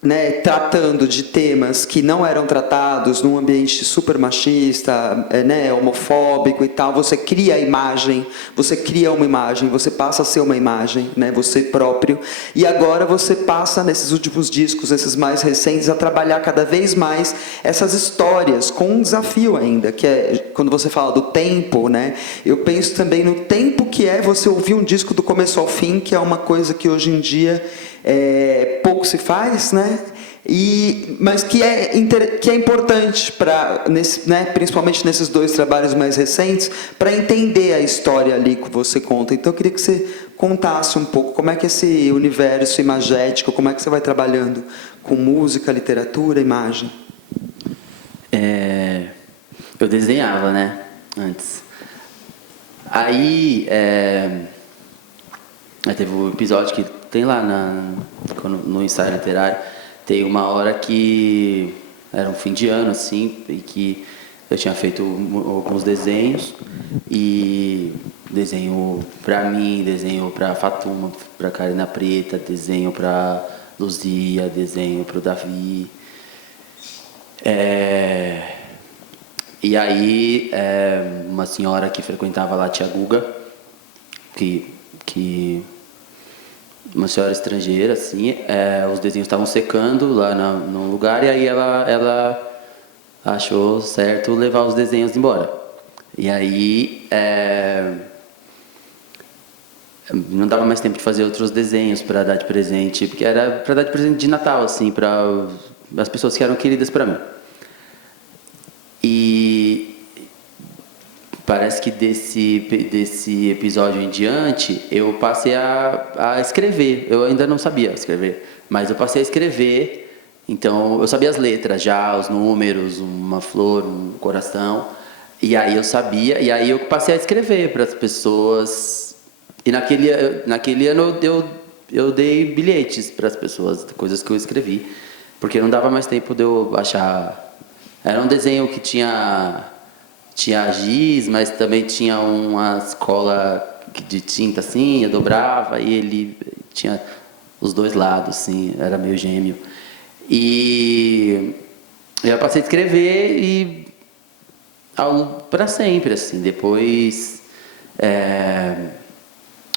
né, tratando de temas que não eram tratados num ambiente super machista, né, homofóbico e tal, você cria a imagem, você cria uma imagem, você passa a ser uma imagem, né, você próprio, e agora você passa, nesses últimos discos, esses mais recentes, a trabalhar cada vez mais essas histórias, com um desafio ainda, que é, quando você fala do tempo, né, eu penso também no tempo que é você ouvir um disco do começo ao fim, que é uma coisa que hoje em dia pouco se faz, né? Mas que é importante para, né, principalmente nesses dois trabalhos mais recentes, para entender a história ali que você conta. Então eu queria que você contasse um pouco como é que esse universo imagético, como é que você vai trabalhando com música, literatura, imagem. Eu desenhava, né, antes. Aí teve um episódio que tem lá no ensaio literário, tem uma hora que era um fim de ano, assim, e que eu tinha feito alguns desenhos, e desenho pra mim, desenho pra Fatuma, pra Karina Preta, desenho pra Luzia, desenho pro Davi. E aí, uma senhora que frequentava lá, a tia Guga, que uma senhora estrangeira, assim, os desenhos estavam secando lá num lugar, e aí ela achou certo levar os desenhos embora. E aí não dava mais tempo de fazer outros desenhos para dar de presente, porque era para dar de presente de Natal, assim, para as pessoas que eram queridas para mim. E parece que desse episódio em diante, eu passei a escrever. Eu ainda não sabia escrever, mas eu passei a escrever. Então, eu sabia as letras já, os números, uma flor, um coração. E aí eu sabia, e aí eu passei a escrever para as pessoas. E naquele ano eu dei bilhetes para as pessoas, coisas que eu escrevi. Porque não dava mais tempo de eu achar. Era um desenho que tinha giz, mas também tinha uma escola de tinta assim, eu dobrava e ele tinha os dois lados, assim, era meio gêmeo. E eu passei a escrever e para sempre, assim. Depois,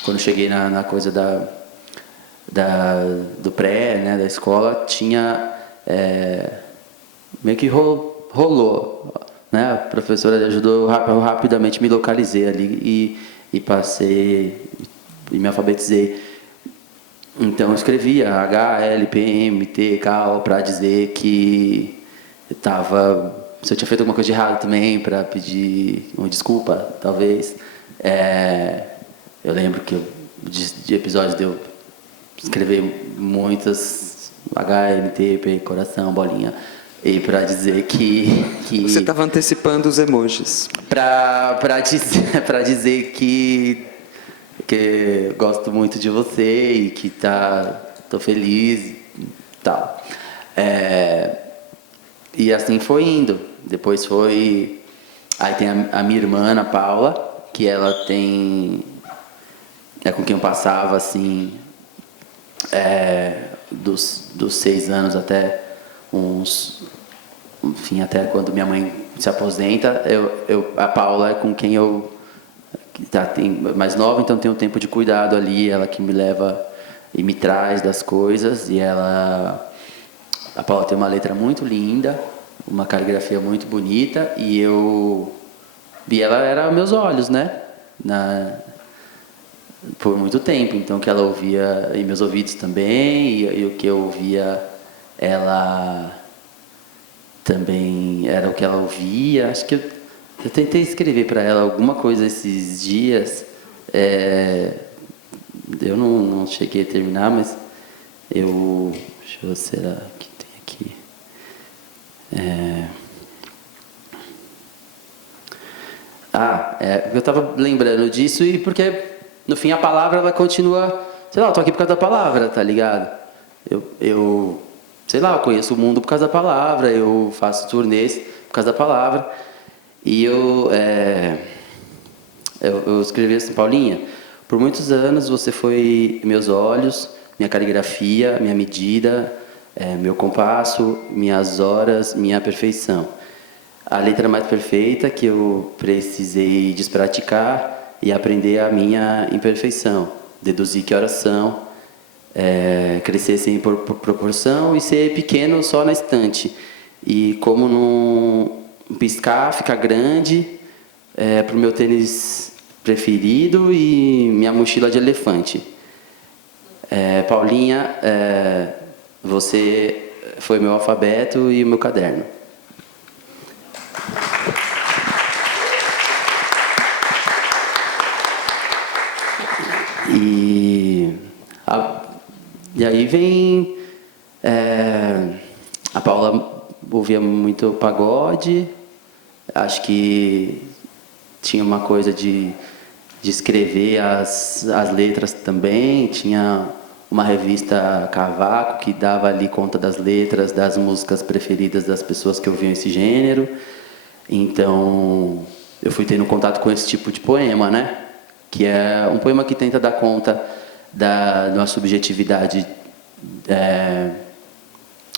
quando eu cheguei na coisa do pré, né, da escola, tinha meio que rolou, né? A professora ajudou, eu rapidamente me localizei ali e passei e me alfabetizei. Então eu escrevia HLPMTK para dizer que se eu tinha feito alguma coisa de errado também, para pedir uma desculpa, talvez. Eu lembro que de episódios de eu escrever muitas HLTP, coração, bolinha. E para dizer que você estava antecipando os emojis. Para dizer que gosto muito de você e que tô feliz e tal. E assim foi indo. Depois foi... Aí tem a minha irmã, Ana Paula, que ela tem... É com quem eu passava, assim... dos 6 anos até enfim, até quando minha mãe se aposenta, a Paula é com quem eu tem mais nova, então tenho um tempo de cuidado ali, ela que me leva e me traz das coisas, e a Paula tem uma letra muito linda, uma caligrafia muito bonita, e ela era meus olhos, né? por muito tempo. Então, o que ela ouvia em meus ouvidos também, e o que eu ouvia, ela também era o que ela ouvia. Acho que eu tentei escrever para ela alguma coisa esses dias. Eu não cheguei a terminar, mas deixa eu ver, será que tem aqui? Eu estava lembrando disso, e porque no fim a palavra ela continua, sei lá, eu tô aqui por causa da palavra, tá ligado? Eu sei lá, eu conheço o mundo por causa da palavra, eu faço turnês por causa da palavra. E eu escrevi assim: Paulinha, por muitos anos você foi meus olhos, minha caligrafia, minha medida, meu compasso, minhas horas, minha perfeição. A letra mais perfeita que eu precisei despraticar e aprender a minha imperfeição. Deduzir que horas são, crescer sem proporção e ser pequeno só na estante. E como não piscar, ficar grande, pro meu tênis preferido e minha mochila de elefante. Paulinha, você foi meu alfabeto e o meu caderno. E aí vem... a Paula ouvia muito pagode, acho que tinha uma coisa de escrever as letras também, tinha uma revista Cavaco que dava ali conta das letras, das músicas preferidas das pessoas que ouviam esse gênero. Então, eu fui tendo contato com esse tipo de poema, né? Que é um poema que tenta dar conta de uma subjetividade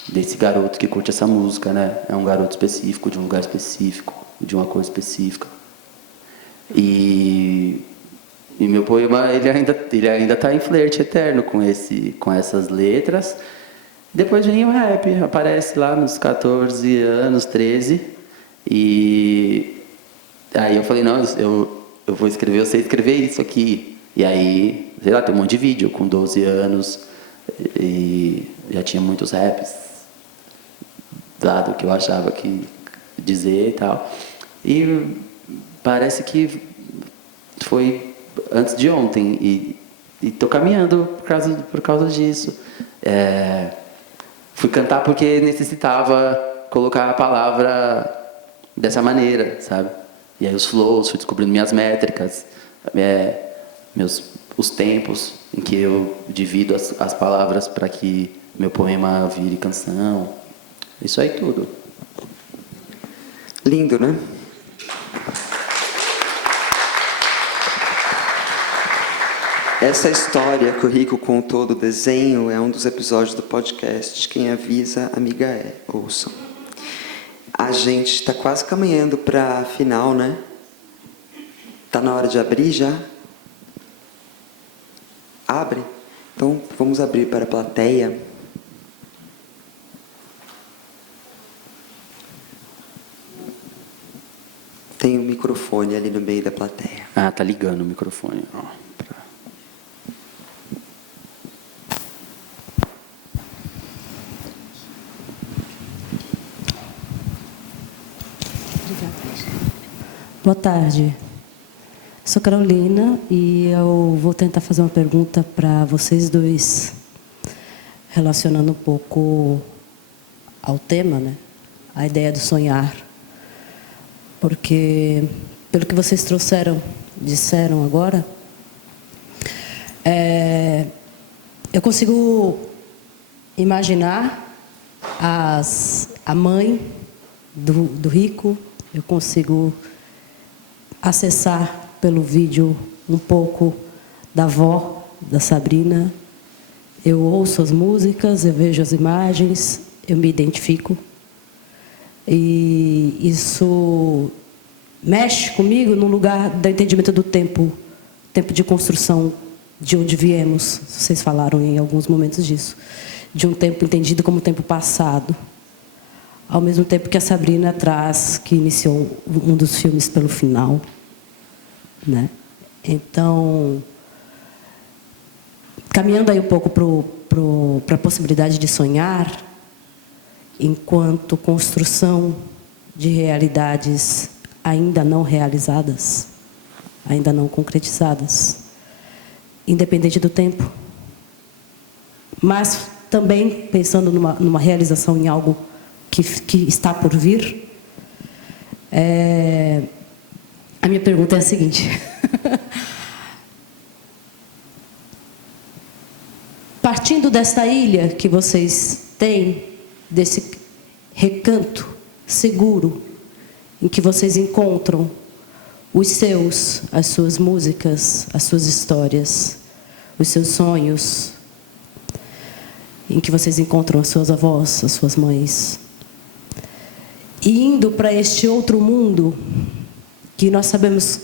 desse garoto que curte essa música, né? É um garoto específico, de um lugar específico, de uma cor específica. E meu poema, ele ainda está em flerte eterno com essas letras. Depois vem o rap, aparece lá nos 14 anos, 13. E aí eu falei, não, eu vou escrever, eu sei escrever isso aqui. E aí, sei lá, tem um monte de vídeo com 12 anos e já tinha muitos raps dado que eu achava que dizer e tal. E parece que foi antes de ontem e tô caminhando por causa disso. Fui cantar porque necessitava colocar a palavra dessa maneira, sabe? E aí os flows, fui descobrindo minhas métricas, os tempos em que eu divido as palavras para que meu poema vire canção. Isso aí tudo. Lindo, né? Essa história que o Rico contou do desenho é um dos episódios do podcast Quem Avisa, Amiga É. Ouçam. A gente está quase caminhando para a final, né? Tá na hora de abrir já? Abre? Então, vamos abrir para a plateia. Tem um microfone ali no meio da plateia. Ah, tá ligando o microfone. Ó, Boa tarde. Sou Carolina e eu vou tentar fazer uma pergunta para vocês dois, relacionando um pouco ao tema, né? A ideia do sonhar. Porque, pelo que vocês disseram agora, eu consigo imaginar a mãe do Rico, eu consigo acessar pelo vídeo um pouco da avó da Sabrina. Eu ouço as músicas, eu vejo as imagens, eu me identifico. E isso mexe comigo no lugar do entendimento do tempo de construção de onde viemos. Vocês falaram em alguns momentos disso. De um tempo entendido como tempo passado. Ao mesmo tempo que a Sabrina traz, que iniciou um dos filmes pelo final, né? Então, caminhando aí um pouco para a possibilidade de sonhar, enquanto construção de realidades ainda não realizadas, ainda não concretizadas, independente do tempo, mas também pensando numa realização em algo que está por vir. A minha pergunta é a seguinte: partindo desta ilha que vocês têm, desse recanto seguro em que vocês encontram as suas músicas, as suas histórias, os seus sonhos, em que vocês encontram as suas avós, as suas mães, e indo para este outro mundo que nós sabemos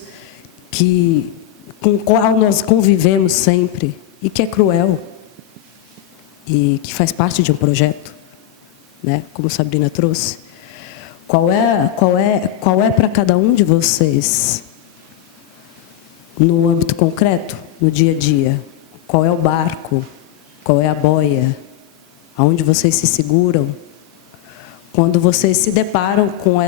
com o qual nós convivemos sempre e que é cruel e que faz parte de um projeto, né? Como Sabrina trouxe. Qual é para cada um de vocês, no âmbito concreto, no dia a dia? Qual é o barco? Qual é a boia? Aonde vocês se seguram? Quando vocês se deparam com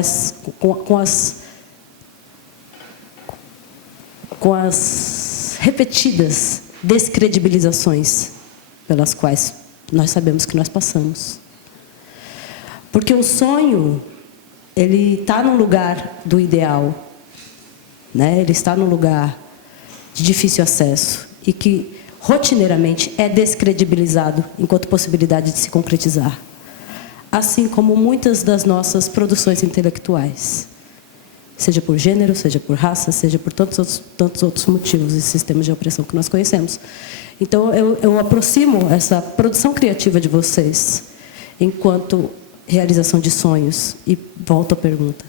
as repetidas descredibilizações pelas quais nós sabemos que nós passamos. Porque o sonho, ele está no lugar do ideal, né? Ele está no lugar de difícil acesso e que rotineiramente é descredibilizado enquanto possibilidade de se concretizar, assim como muitas das nossas produções intelectuais, seja por gênero, seja por raça, seja por tantos outros motivos e sistemas de opressão que nós conhecemos. Então, eu aproximo essa produção criativa de vocês enquanto realização de sonhos e volto à pergunta.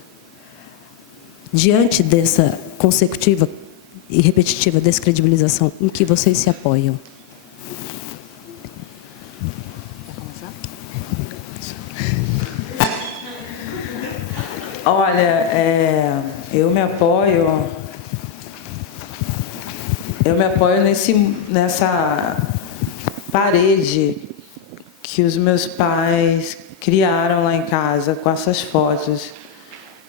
Diante dessa consecutiva e repetitiva descredibilização, em que vocês se apoiam? Olha, eu me apoio nessa parede que os meus pais criaram lá em casa com essas fotos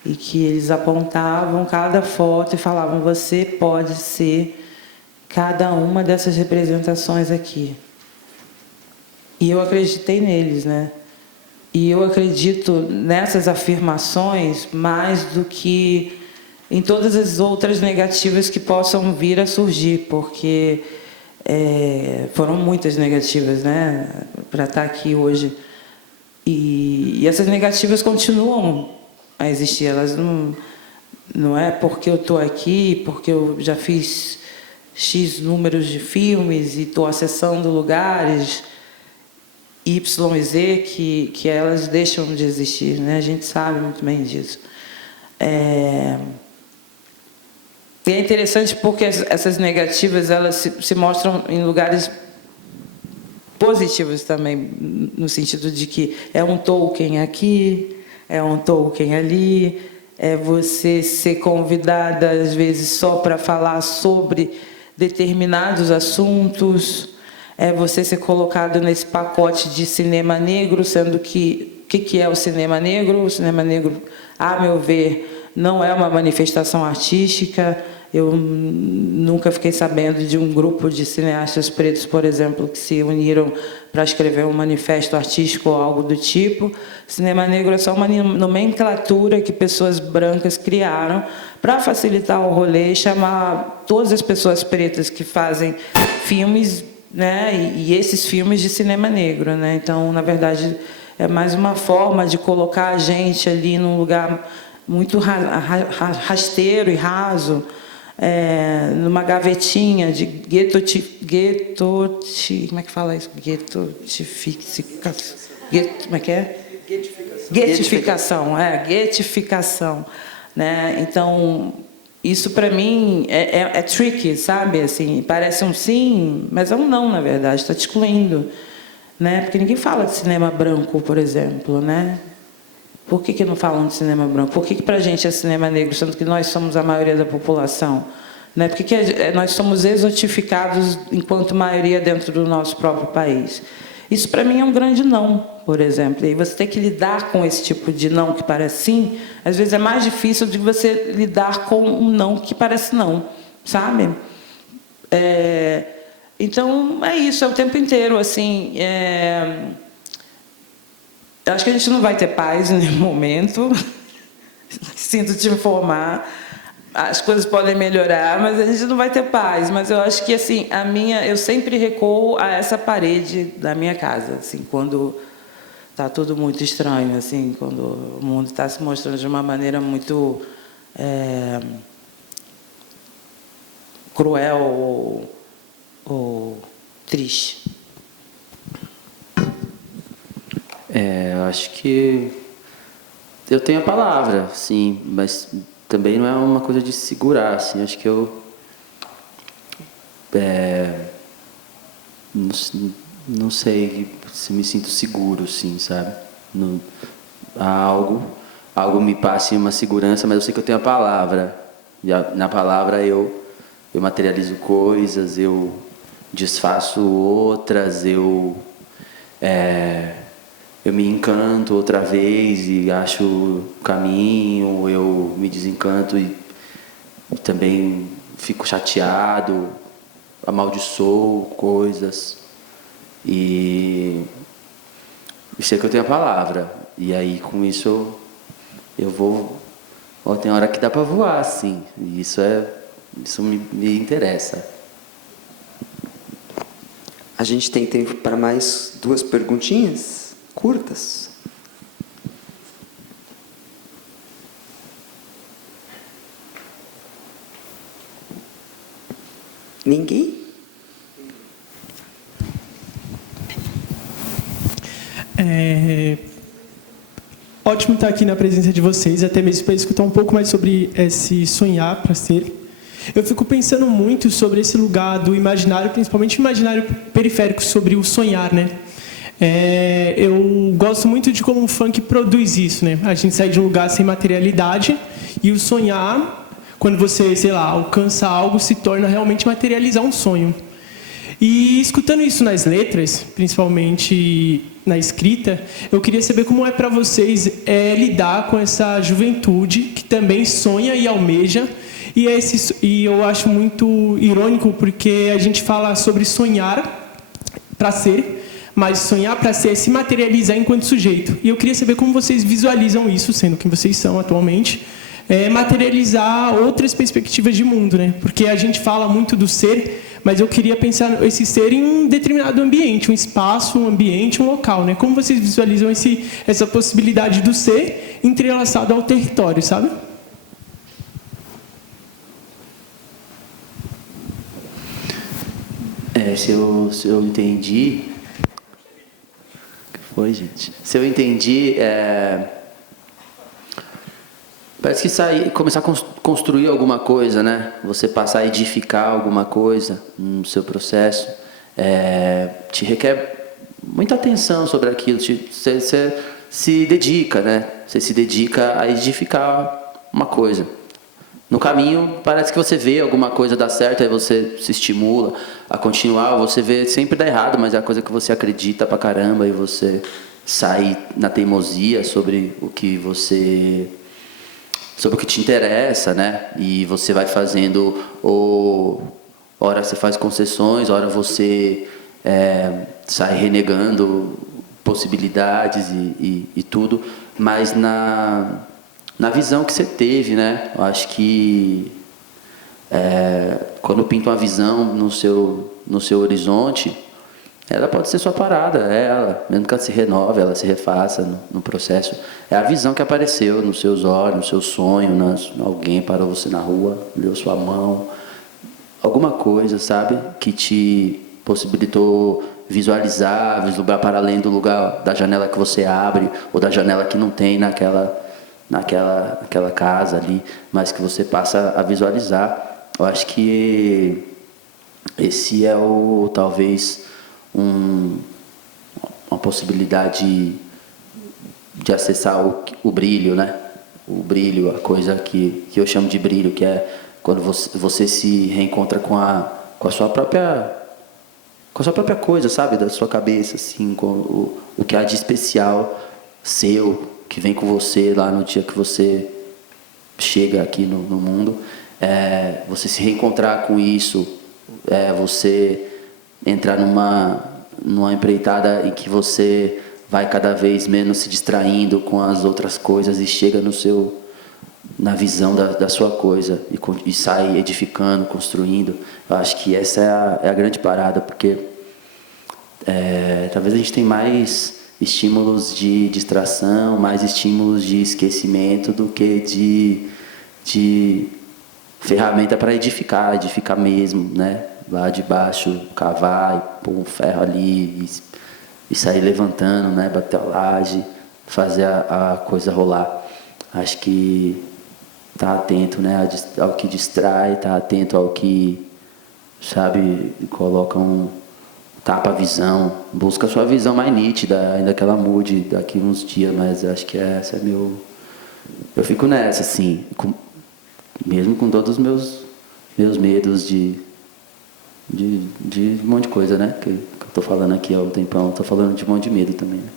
e que eles apontavam cada foto e falavam: você pode ser cada uma dessas representações aqui. E eu acreditei neles, né? E eu acredito nessas afirmações mais do que em todas as outras negativas que possam vir a surgir, porque foram muitas negativas, né, para estar aqui hoje. E essas negativas continuam a existir. Elas não é porque eu estou aqui, porque eu já fiz X números de filmes e estou acessando lugares Y e Z que elas deixam de existir, né? A gente sabe muito bem disso. E é interessante porque essas negativas elas se mostram em lugares positivos também, no sentido de que é um Tolkien aqui, é um Tolkien ali, é você ser convidada às vezes só para falar sobre determinados assuntos, é você ser colocado nesse pacote de cinema negro, sendo que o que é o cinema negro? O cinema negro, a meu ver, não é uma manifestação artística. Eu nunca fiquei sabendo de um grupo de cineastas pretos, por exemplo, que se uniram para escrever um manifesto artístico ou algo do tipo. Cinema negro é só uma nomenclatura que pessoas brancas criaram para facilitar o rolê e chamar todas as pessoas pretas que fazem filmes, né, e esses filmes de cinema negro, né? Então, na verdade, é mais uma forma de colocar a gente ali num lugar muito rasteiro e raso, numa gavetinha de como é que fala isso? Como é que é? Guetificação, guetificação, né? Então, isso para mim é tricky, sabe? Assim, parece um sim, mas é um não, na verdade, está te excluindo, né? Porque ninguém fala de cinema branco, por exemplo, né? Por que não falam de cinema branco? Por que para a gente é cinema negro, sendo que nós somos a maioria da população? né? Porque nós somos exotificados enquanto maioria dentro do nosso próprio país. Isso, para mim, é um grande não, por exemplo. E você ter que lidar com esse tipo de não que parece sim, às vezes é mais difícil de você lidar com um não que parece não, sabe? Então, é isso, é o tempo inteiro, assim. Eu acho que a gente não vai ter paz no momento. Sinto te informar. As coisas podem melhorar, mas a gente não vai ter paz. Mas eu acho que assim, eu sempre recuo a essa parede da minha casa, assim, quando está tudo muito estranho, assim, quando o mundo está se mostrando de uma maneira muito cruel ou triste. Eu acho que eu tenho a palavra, sim, mas também não é uma coisa de segurar, assim. Acho que eu não sei se me sinto seguro, sim, sabe? Algo me passe uma segurança, mas eu sei que eu tenho a palavra. E na palavra eu materializo coisas, eu desfaço outras, eu me encanto outra vez e acho o caminho, eu me desencanto e também fico chateado, amaldiçoo coisas e sei que eu tenho a palavra. E aí com isso eu vou... tem hora que dá para voar, sim, e isso me interessa. A gente tem tempo para mais 2 perguntinhas curtas. Ninguém? Ótimo estar aqui na presença de vocês, até mesmo para escutar um pouco mais sobre esse sonhar para ser. Eu fico pensando muito sobre esse lugar do imaginário, principalmente o imaginário periférico, sobre o sonhar, né? Eu gosto muito de como o funk produz isso, né? A gente sai de um lugar sem materialidade e o sonhar, quando você, sei lá, alcança algo, se torna realmente materializar um sonho. E escutando isso nas letras, principalmente na escrita, eu queria saber como é para vocês lidar com essa juventude que também sonha e almeja. E eu acho muito irônico porque a gente fala sobre sonhar para ser, mas sonhar para ser é se materializar enquanto sujeito. E eu queria saber como vocês visualizam isso, sendo quem vocês são atualmente, materializar outras perspectivas de mundo, né? Porque a gente fala muito do ser, mas eu queria pensar esse ser em um determinado ambiente, um espaço, um ambiente, um local, né? Como vocês visualizam essa possibilidade do ser entrelaçado ao território, sabe? Se eu entendi... O que foi, gente? Se eu entendi, parece que começar a construir alguma coisa, né? Você passar a edificar alguma coisa no seu processo, te requer muita atenção sobre aquilo. Você se dedica, né? Você se dedica a edificar uma coisa. No caminho, parece que você vê alguma coisa dar certo, aí você se estimula a continuar. Você vê sempre dá errado, mas é a coisa que você acredita pra caramba e você sai na teimosia sobre o que te interessa, né? E você vai fazendo, ora você faz concessões, ora você sai renegando possibilidades e tudo, mas na visão que você teve, né? Eu acho que quando pinta uma visão no seu horizonte, ela pode ser sua parada, ela, mesmo que ela se renove, ela se refaça no processo. É a visão que apareceu nos seus olhos, no seu sonho, alguém parou você na rua, deu sua mão, alguma coisa, sabe? Que te possibilitou visualizar, vislumbrar para além do lugar da janela que você abre, ou da janela que não tem naquela casa ali, mas que você passa a visualizar. Eu acho que esse é talvez uma possibilidade de acessar o brilho, né? O brilho, a coisa que eu chamo de brilho, que é quando você se reencontra com a sua própria coisa, sabe, da sua cabeça, assim, com o que há de especial seu, que vem com você lá no dia que você chega aqui no mundo, você se reencontrar com isso, você entrar numa empreitada em que você vai cada vez menos se distraindo com as outras coisas e chega na visão da sua coisa e sai edificando, construindo. Eu acho que essa é a grande parada, porque talvez a gente tenha mais estímulos de distração, mais estímulos de esquecimento do que de ferramenta para edificar mesmo, né? Lá de baixo, cavar e pôr um ferro ali e sair levantando, né? Bater a laje, fazer a coisa rolar. Acho que tá atento, né? Ao que distrai, tá atento ao que, sabe, tapa a visão, busca a sua visão mais nítida, ainda que ela mude daqui uns dias, mas acho que essa é eu fico nessa, assim, mesmo com todos os meus medos de um monte de coisa, né? Que eu tô falando aqui há um tempão, tô falando de um monte de medo também, né?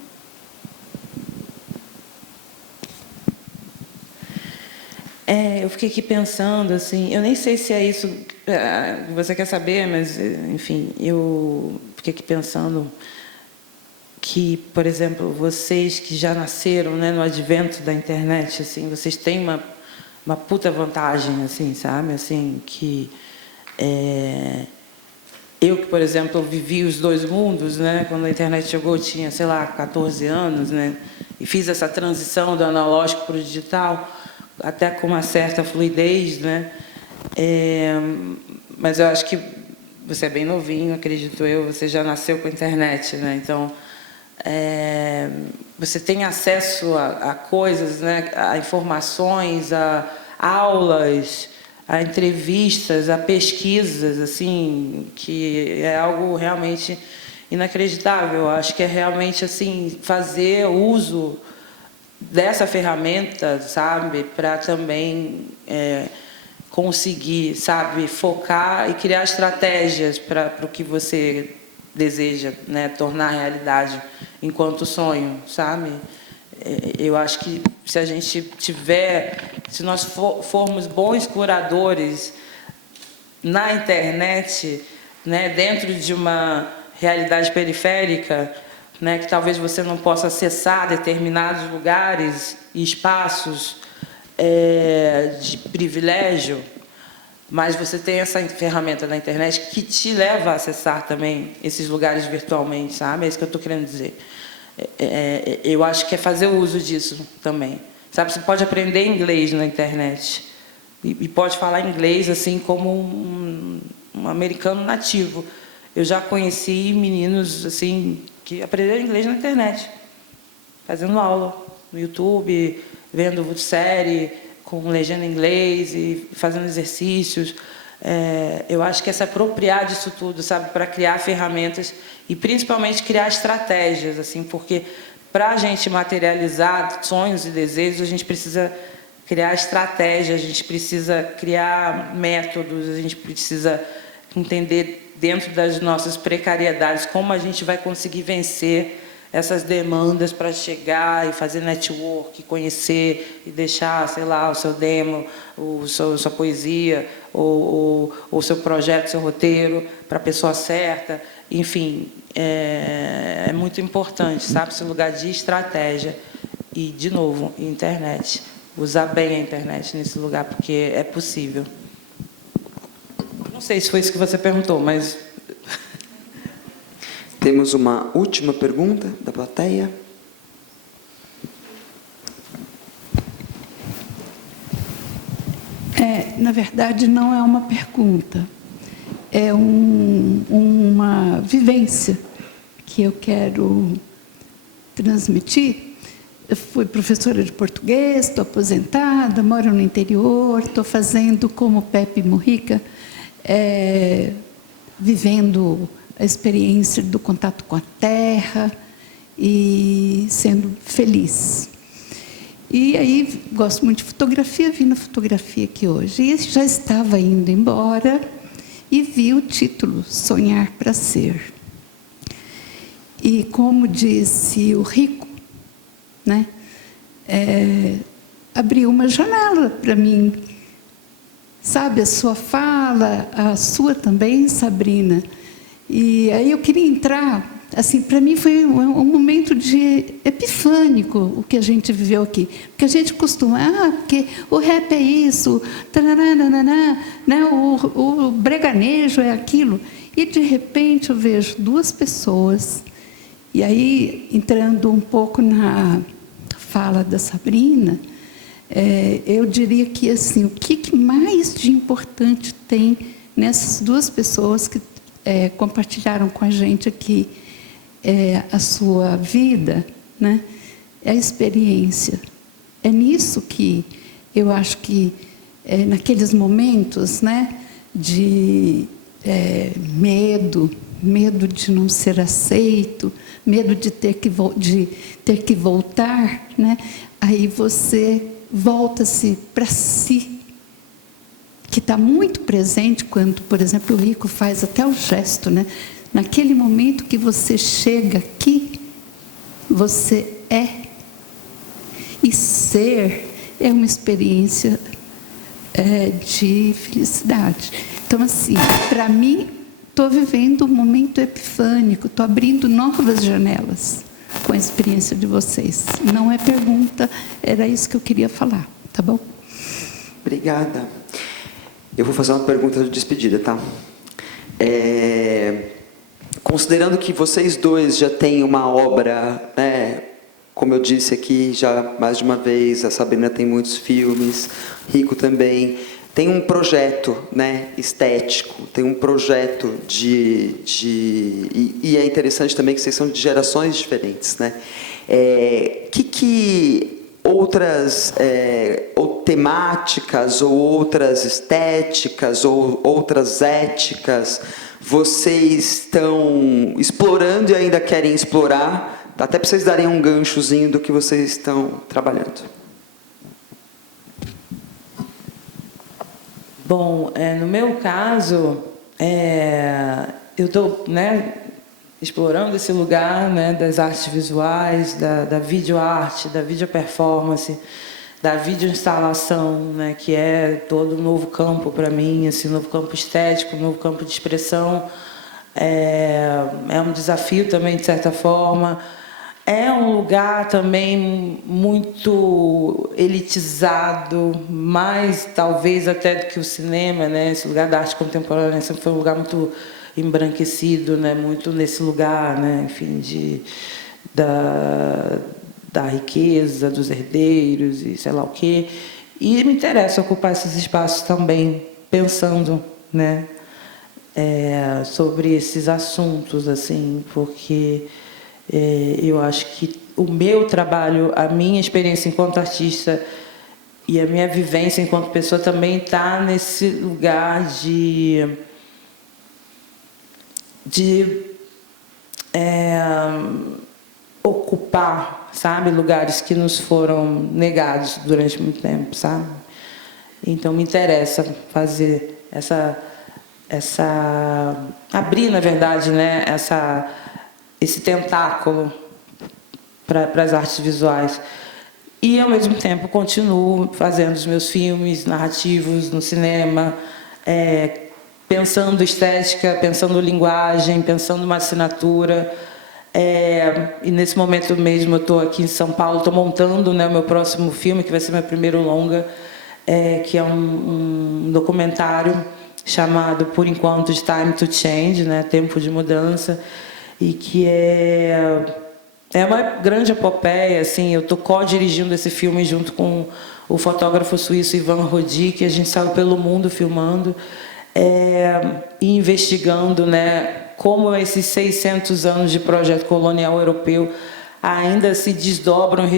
Eu fiquei aqui pensando, assim, eu nem sei se é isso que você quer saber, mas, enfim, eu fiquei aqui pensando que, por exemplo, vocês que já nasceram, né, no advento da internet, assim, vocês têm uma puta vantagem, assim, sabe? Assim, que eu que, por exemplo, vivi os dois mundos, né? Quando a internet chegou, eu tinha, sei lá, 14 anos, né? E fiz essa transição do analógico para o digital, até com uma certa fluidez, né? Mas eu acho que você é bem novinho, acredito eu, você já nasceu com a internet, né? Então, você tem acesso a coisas, né? A informações, a aulas, a entrevistas, a pesquisas, assim, que é algo realmente inacreditável. Eu acho que é realmente assim fazer uso dessa ferramenta, sabe, para também conseguir, sabe, focar e criar estratégias para o que você deseja, né, tornar realidade enquanto sonho, sabe? Eu acho que se a gente se nós formos bons curadores na internet, né, dentro de uma realidade periférica, né, que talvez você não possa acessar determinados lugares e espaços de privilégio, mas você tem essa ferramenta da internet que te leva a acessar também esses lugares virtualmente, sabe? É isso que eu estou querendo dizer. Eu acho que é fazer uso disso também. Sabe, você pode aprender inglês na internet e pode falar inglês assim como um americano nativo. Eu já conheci meninos assim que aprenderam inglês na internet, fazendo aula no YouTube, vendo série com legenda em inglês e fazendo exercícios. Eu acho que é se apropriar disso tudo, sabe, para criar ferramentas e principalmente criar estratégias, assim, porque para a gente materializar sonhos e desejos, a gente precisa criar estratégias, a gente precisa criar métodos, a gente precisa entender dentro das nossas precariedades como a gente vai conseguir vencer essas demandas para chegar e fazer network, conhecer e deixar, sei lá, o seu demo, sua poesia, ou o seu projeto, seu roteiro para a pessoa certa. Enfim, é muito importante, sabe, esse lugar de estratégia. E, de novo, internet. Usar bem a internet nesse lugar, porque é possível. Não sei se foi isso que você perguntou, mas... Temos uma última pergunta da plateia. Na verdade, não é uma pergunta. É uma vivência que eu quero transmitir. Eu fui professora de português, estou aposentada, moro no interior, estou fazendo como Pepe Mujica, vivendo a experiência do contato com a terra e sendo feliz. E aí, gosto muito de fotografia, vim na fotografia aqui hoje. E já estava indo embora e vi o título, Sonhar para Ser. E como disse o Rico, né, abriu uma janela para mim. Sabe, a sua fala, a sua também, Sabrina. E aí eu queria entrar, assim, para mim foi um momento de epifânico o que a gente viveu aqui. Porque a gente costuma, porque o rap é isso, né, o breganejo é aquilo. E, de repente, eu vejo duas pessoas, e aí, entrando um pouco na fala da Sabrina, eu diria que, assim, o que mais de importante tem nessas duas pessoas que compartilharam com a gente aqui a sua vida, né? É a experiência. É nisso que eu acho que, naqueles momentos, né, de medo de não ser aceito, medo de ter que voltar, né? Aí você volta-se para si, que está muito presente quando, por exemplo, o Rico faz até o gesto, né? Naquele momento que você chega aqui, você é. E ser é uma experiência de felicidade. Então, assim, para mim, estou vivendo um momento epifânico, estou abrindo novas janelas com a experiência de vocês. Não é pergunta, era isso que eu queria falar, tá bom? Obrigada. Eu vou fazer uma pergunta de despedida, tá? Considerando que vocês dois já têm uma obra, né, como eu disse aqui já mais de uma vez, a Sabrina tem muitos filmes, Rico também, tem um projeto, né, estético, tem um projeto e é interessante também que vocês são de gerações diferentes, né? Que outras ou temáticas, ou outras estéticas, ou outras éticas vocês estão explorando e ainda querem explorar, até para vocês darem um ganchozinho do que vocês estão trabalhando? Bom, no meu caso, eu estou, né, explorando esse lugar, né, das artes visuais, da videoarte, da videoperformance, da videoinstalação, né, que é todo um novo campo para mim, assim, um novo campo estético, um novo campo de expressão. É um desafio também, de certa forma. É um lugar também muito elitizado, mais talvez até do que o cinema, né? Esse lugar da arte contemporânea sempre foi um lugar muito embranquecido, né? Muito nesse lugar, né? Enfim, da riqueza, dos herdeiros e sei lá o quê. E me interessa ocupar esses espaços também, pensando, né? Sobre esses assuntos, assim, porque eu acho que o meu trabalho, a minha experiência enquanto artista e a minha vivência enquanto pessoa também está nesse lugar de ocupar, sabe, lugares que nos foram negados durante muito tempo, sabe? Então me interessa fazer abrir, na verdade, né, esse tentáculo para as artes visuais. E, ao mesmo tempo, continuo fazendo os meus filmes narrativos no cinema, pensando estética, pensando linguagem, pensando uma assinatura. E, nesse momento mesmo, eu estou aqui em São Paulo, estou montando, né, o meu próximo filme, que vai ser meu primeiro longa, que é um documentário chamado, por enquanto, de Time to Change, né, Tempo de Mudança, e que é uma grande epopeia, assim. Eu estou co-dirigindo esse filme junto com o fotógrafo suíço Ivan Rodi, que a gente saiu pelo mundo filmando e investigando, né, como esses 600 anos de projeto colonial europeu ainda se desdobram e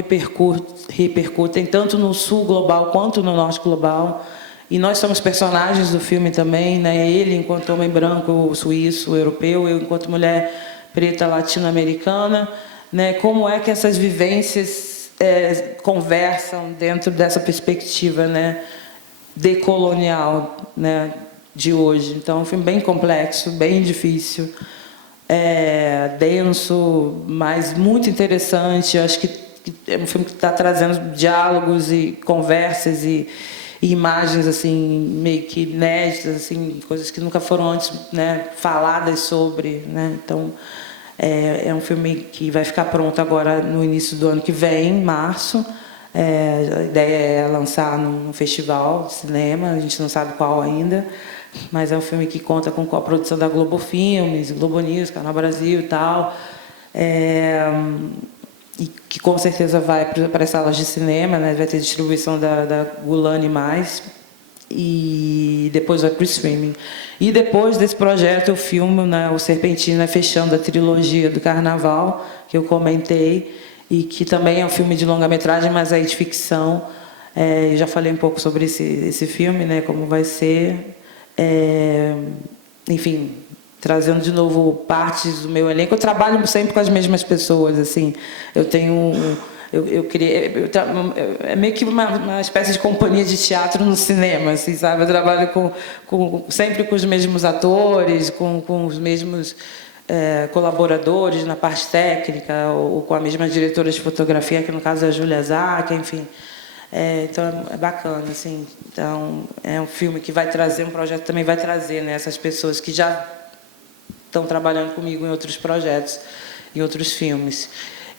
repercutem tanto no sul global quanto no norte global. E nós somos personagens do filme também, né? Ele enquanto homem branco, suíço, europeu, eu enquanto mulher preta latino-americana, né? Como é que essas vivências conversam dentro dessa perspectiva, né, decolonial, né, de hoje. Então, é um filme bem complexo, bem difícil, denso, mas muito interessante. Eu acho que é um filme que está trazendo diálogos e conversas e imagens assim meio que inéditas, assim, coisas que nunca foram antes, né, faladas sobre, né? Então, é um filme que vai ficar pronto agora no início do ano que vem, em março. A ideia é lançar num festival de cinema, a gente não sabe qual ainda, mas é um filme que conta com a produção da Globo Filmes, Globo News, Canal Brasil e tal, e que com certeza vai para as salas de cinema, né? Vai ter distribuição da Gulani+, e depois vai para o streaming. E depois desse projeto eu filmo, né, o Serpentina, fechando a trilogia do Carnaval, que eu comentei, e que também é um filme de longa-metragem, mas aí de ficção. Eu já falei um pouco sobre esse filme, né, como vai ser. Enfim, trazendo de novo partes do meu elenco. Eu trabalho sempre com as mesmas pessoas, assim. Eu tenho é meio que uma espécie de companhia de teatro no cinema, assim, sabe? Eu trabalho sempre com os mesmos atores, com os mesmos colaboradores na parte técnica, ou com a mesma diretora de fotografia, que no caso é a Júlia Zaca, enfim. Então é bacana, assim. Então é um filme que vai trazer, um projeto que também vai trazer, né, essas pessoas que já estão trabalhando comigo em outros projetos, em outros filmes.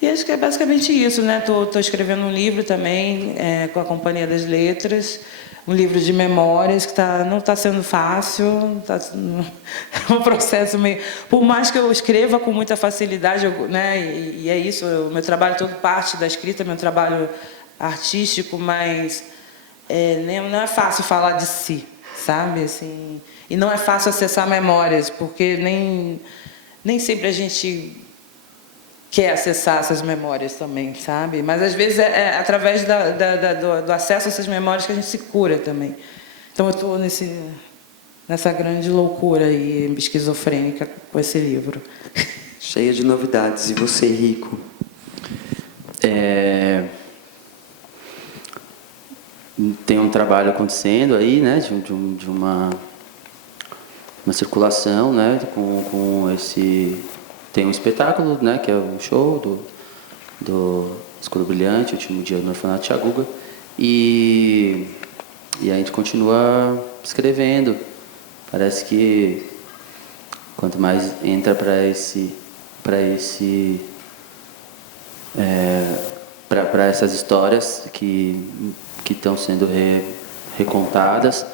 E acho que é basicamente isso, né? Estou escrevendo um livro também, com a Companhia das Letras, um livro de memórias que não está sendo fácil, é um processo meio... Por mais que eu escreva com muita facilidade, né? E é isso, o meu trabalho todo parte da escrita, meu trabalho artístico, mas não é fácil falar de si, sabe? Assim, e não é fácil acessar memórias, porque nem sempre a gente quer acessar essas memórias também, sabe? Mas às vezes é através do acesso a essas memórias que a gente se cura também. Então eu estou nessa grande loucura aí, esquizofrênica, com esse livro. Cheia de novidades. E você, Rico? Tem um trabalho acontecendo aí, né, de uma circulação, né, com esse... Tem um espetáculo, né, que é um show do Escuro Brilhante, o último dia no Orfanato Tiaguga, e a gente continua escrevendo. Parece que quanto mais entra para essas histórias que estão sendo recontadas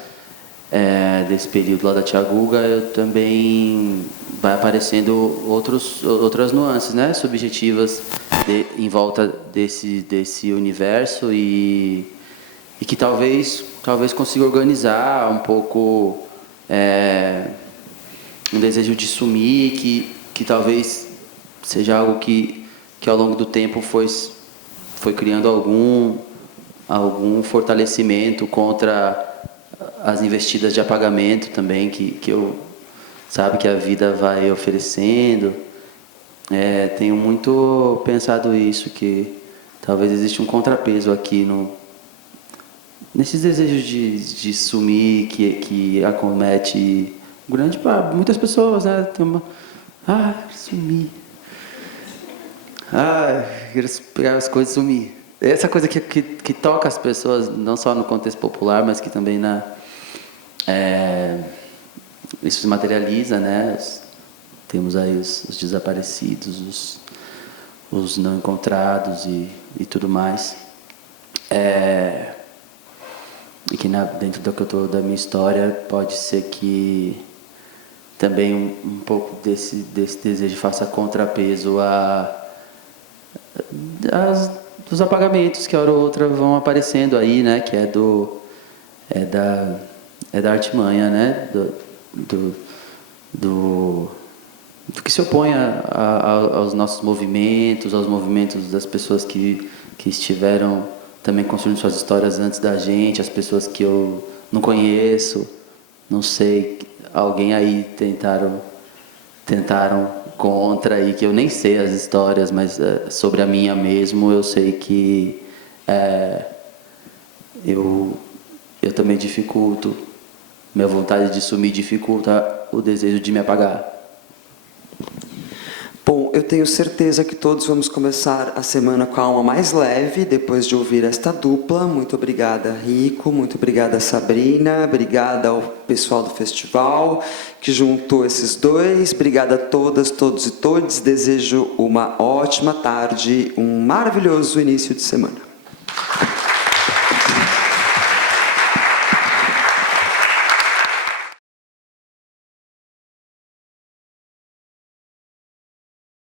desse período lá da Tiaguga, eu também vai aparecendo outras nuances, né, subjetivas em volta desse universo e que talvez consiga organizar um pouco um desejo de sumir, que talvez seja algo que ao longo do tempo foi criando algum fortalecimento contra as investidas de apagamento também que eu sabe que a vida vai oferecendo. Tenho muito pensado isso, que talvez existe um contrapeso aqui nesses desejos de sumir que acomete muitas pessoas, né? Tem sumir. Quero pegar as coisas e sumir. Essa coisa que toca as pessoas, não só no contexto popular, mas que também isso se materializa, né? Temos aí os desaparecidos, os não encontrados e tudo mais. E que dentro da minha história pode ser que também um pouco desse desejo faça contrapeso dos apagamentos que a hora ou outra vão aparecendo aí, né? Que da artimanha, né? Do que se opõe aos nossos movimentos, aos movimentos das pessoas que estiveram também construindo suas histórias antes da gente, as pessoas que eu não conheço, não sei, alguém aí tentaram contra e que eu nem sei as histórias, mas sobre a minha mesmo, eu sei que eu também dificulto. Minha vontade de sumir dificulta o desejo de me apagar. Bom, eu tenho certeza que todos vamos começar a semana com a alma mais leve, depois de ouvir esta dupla. Muito obrigada, Rico, muito obrigada, Sabrina, obrigada ao pessoal do festival que juntou esses dois. Obrigada a todas, todos e todes. Desejo uma ótima tarde, um maravilhoso início de semana.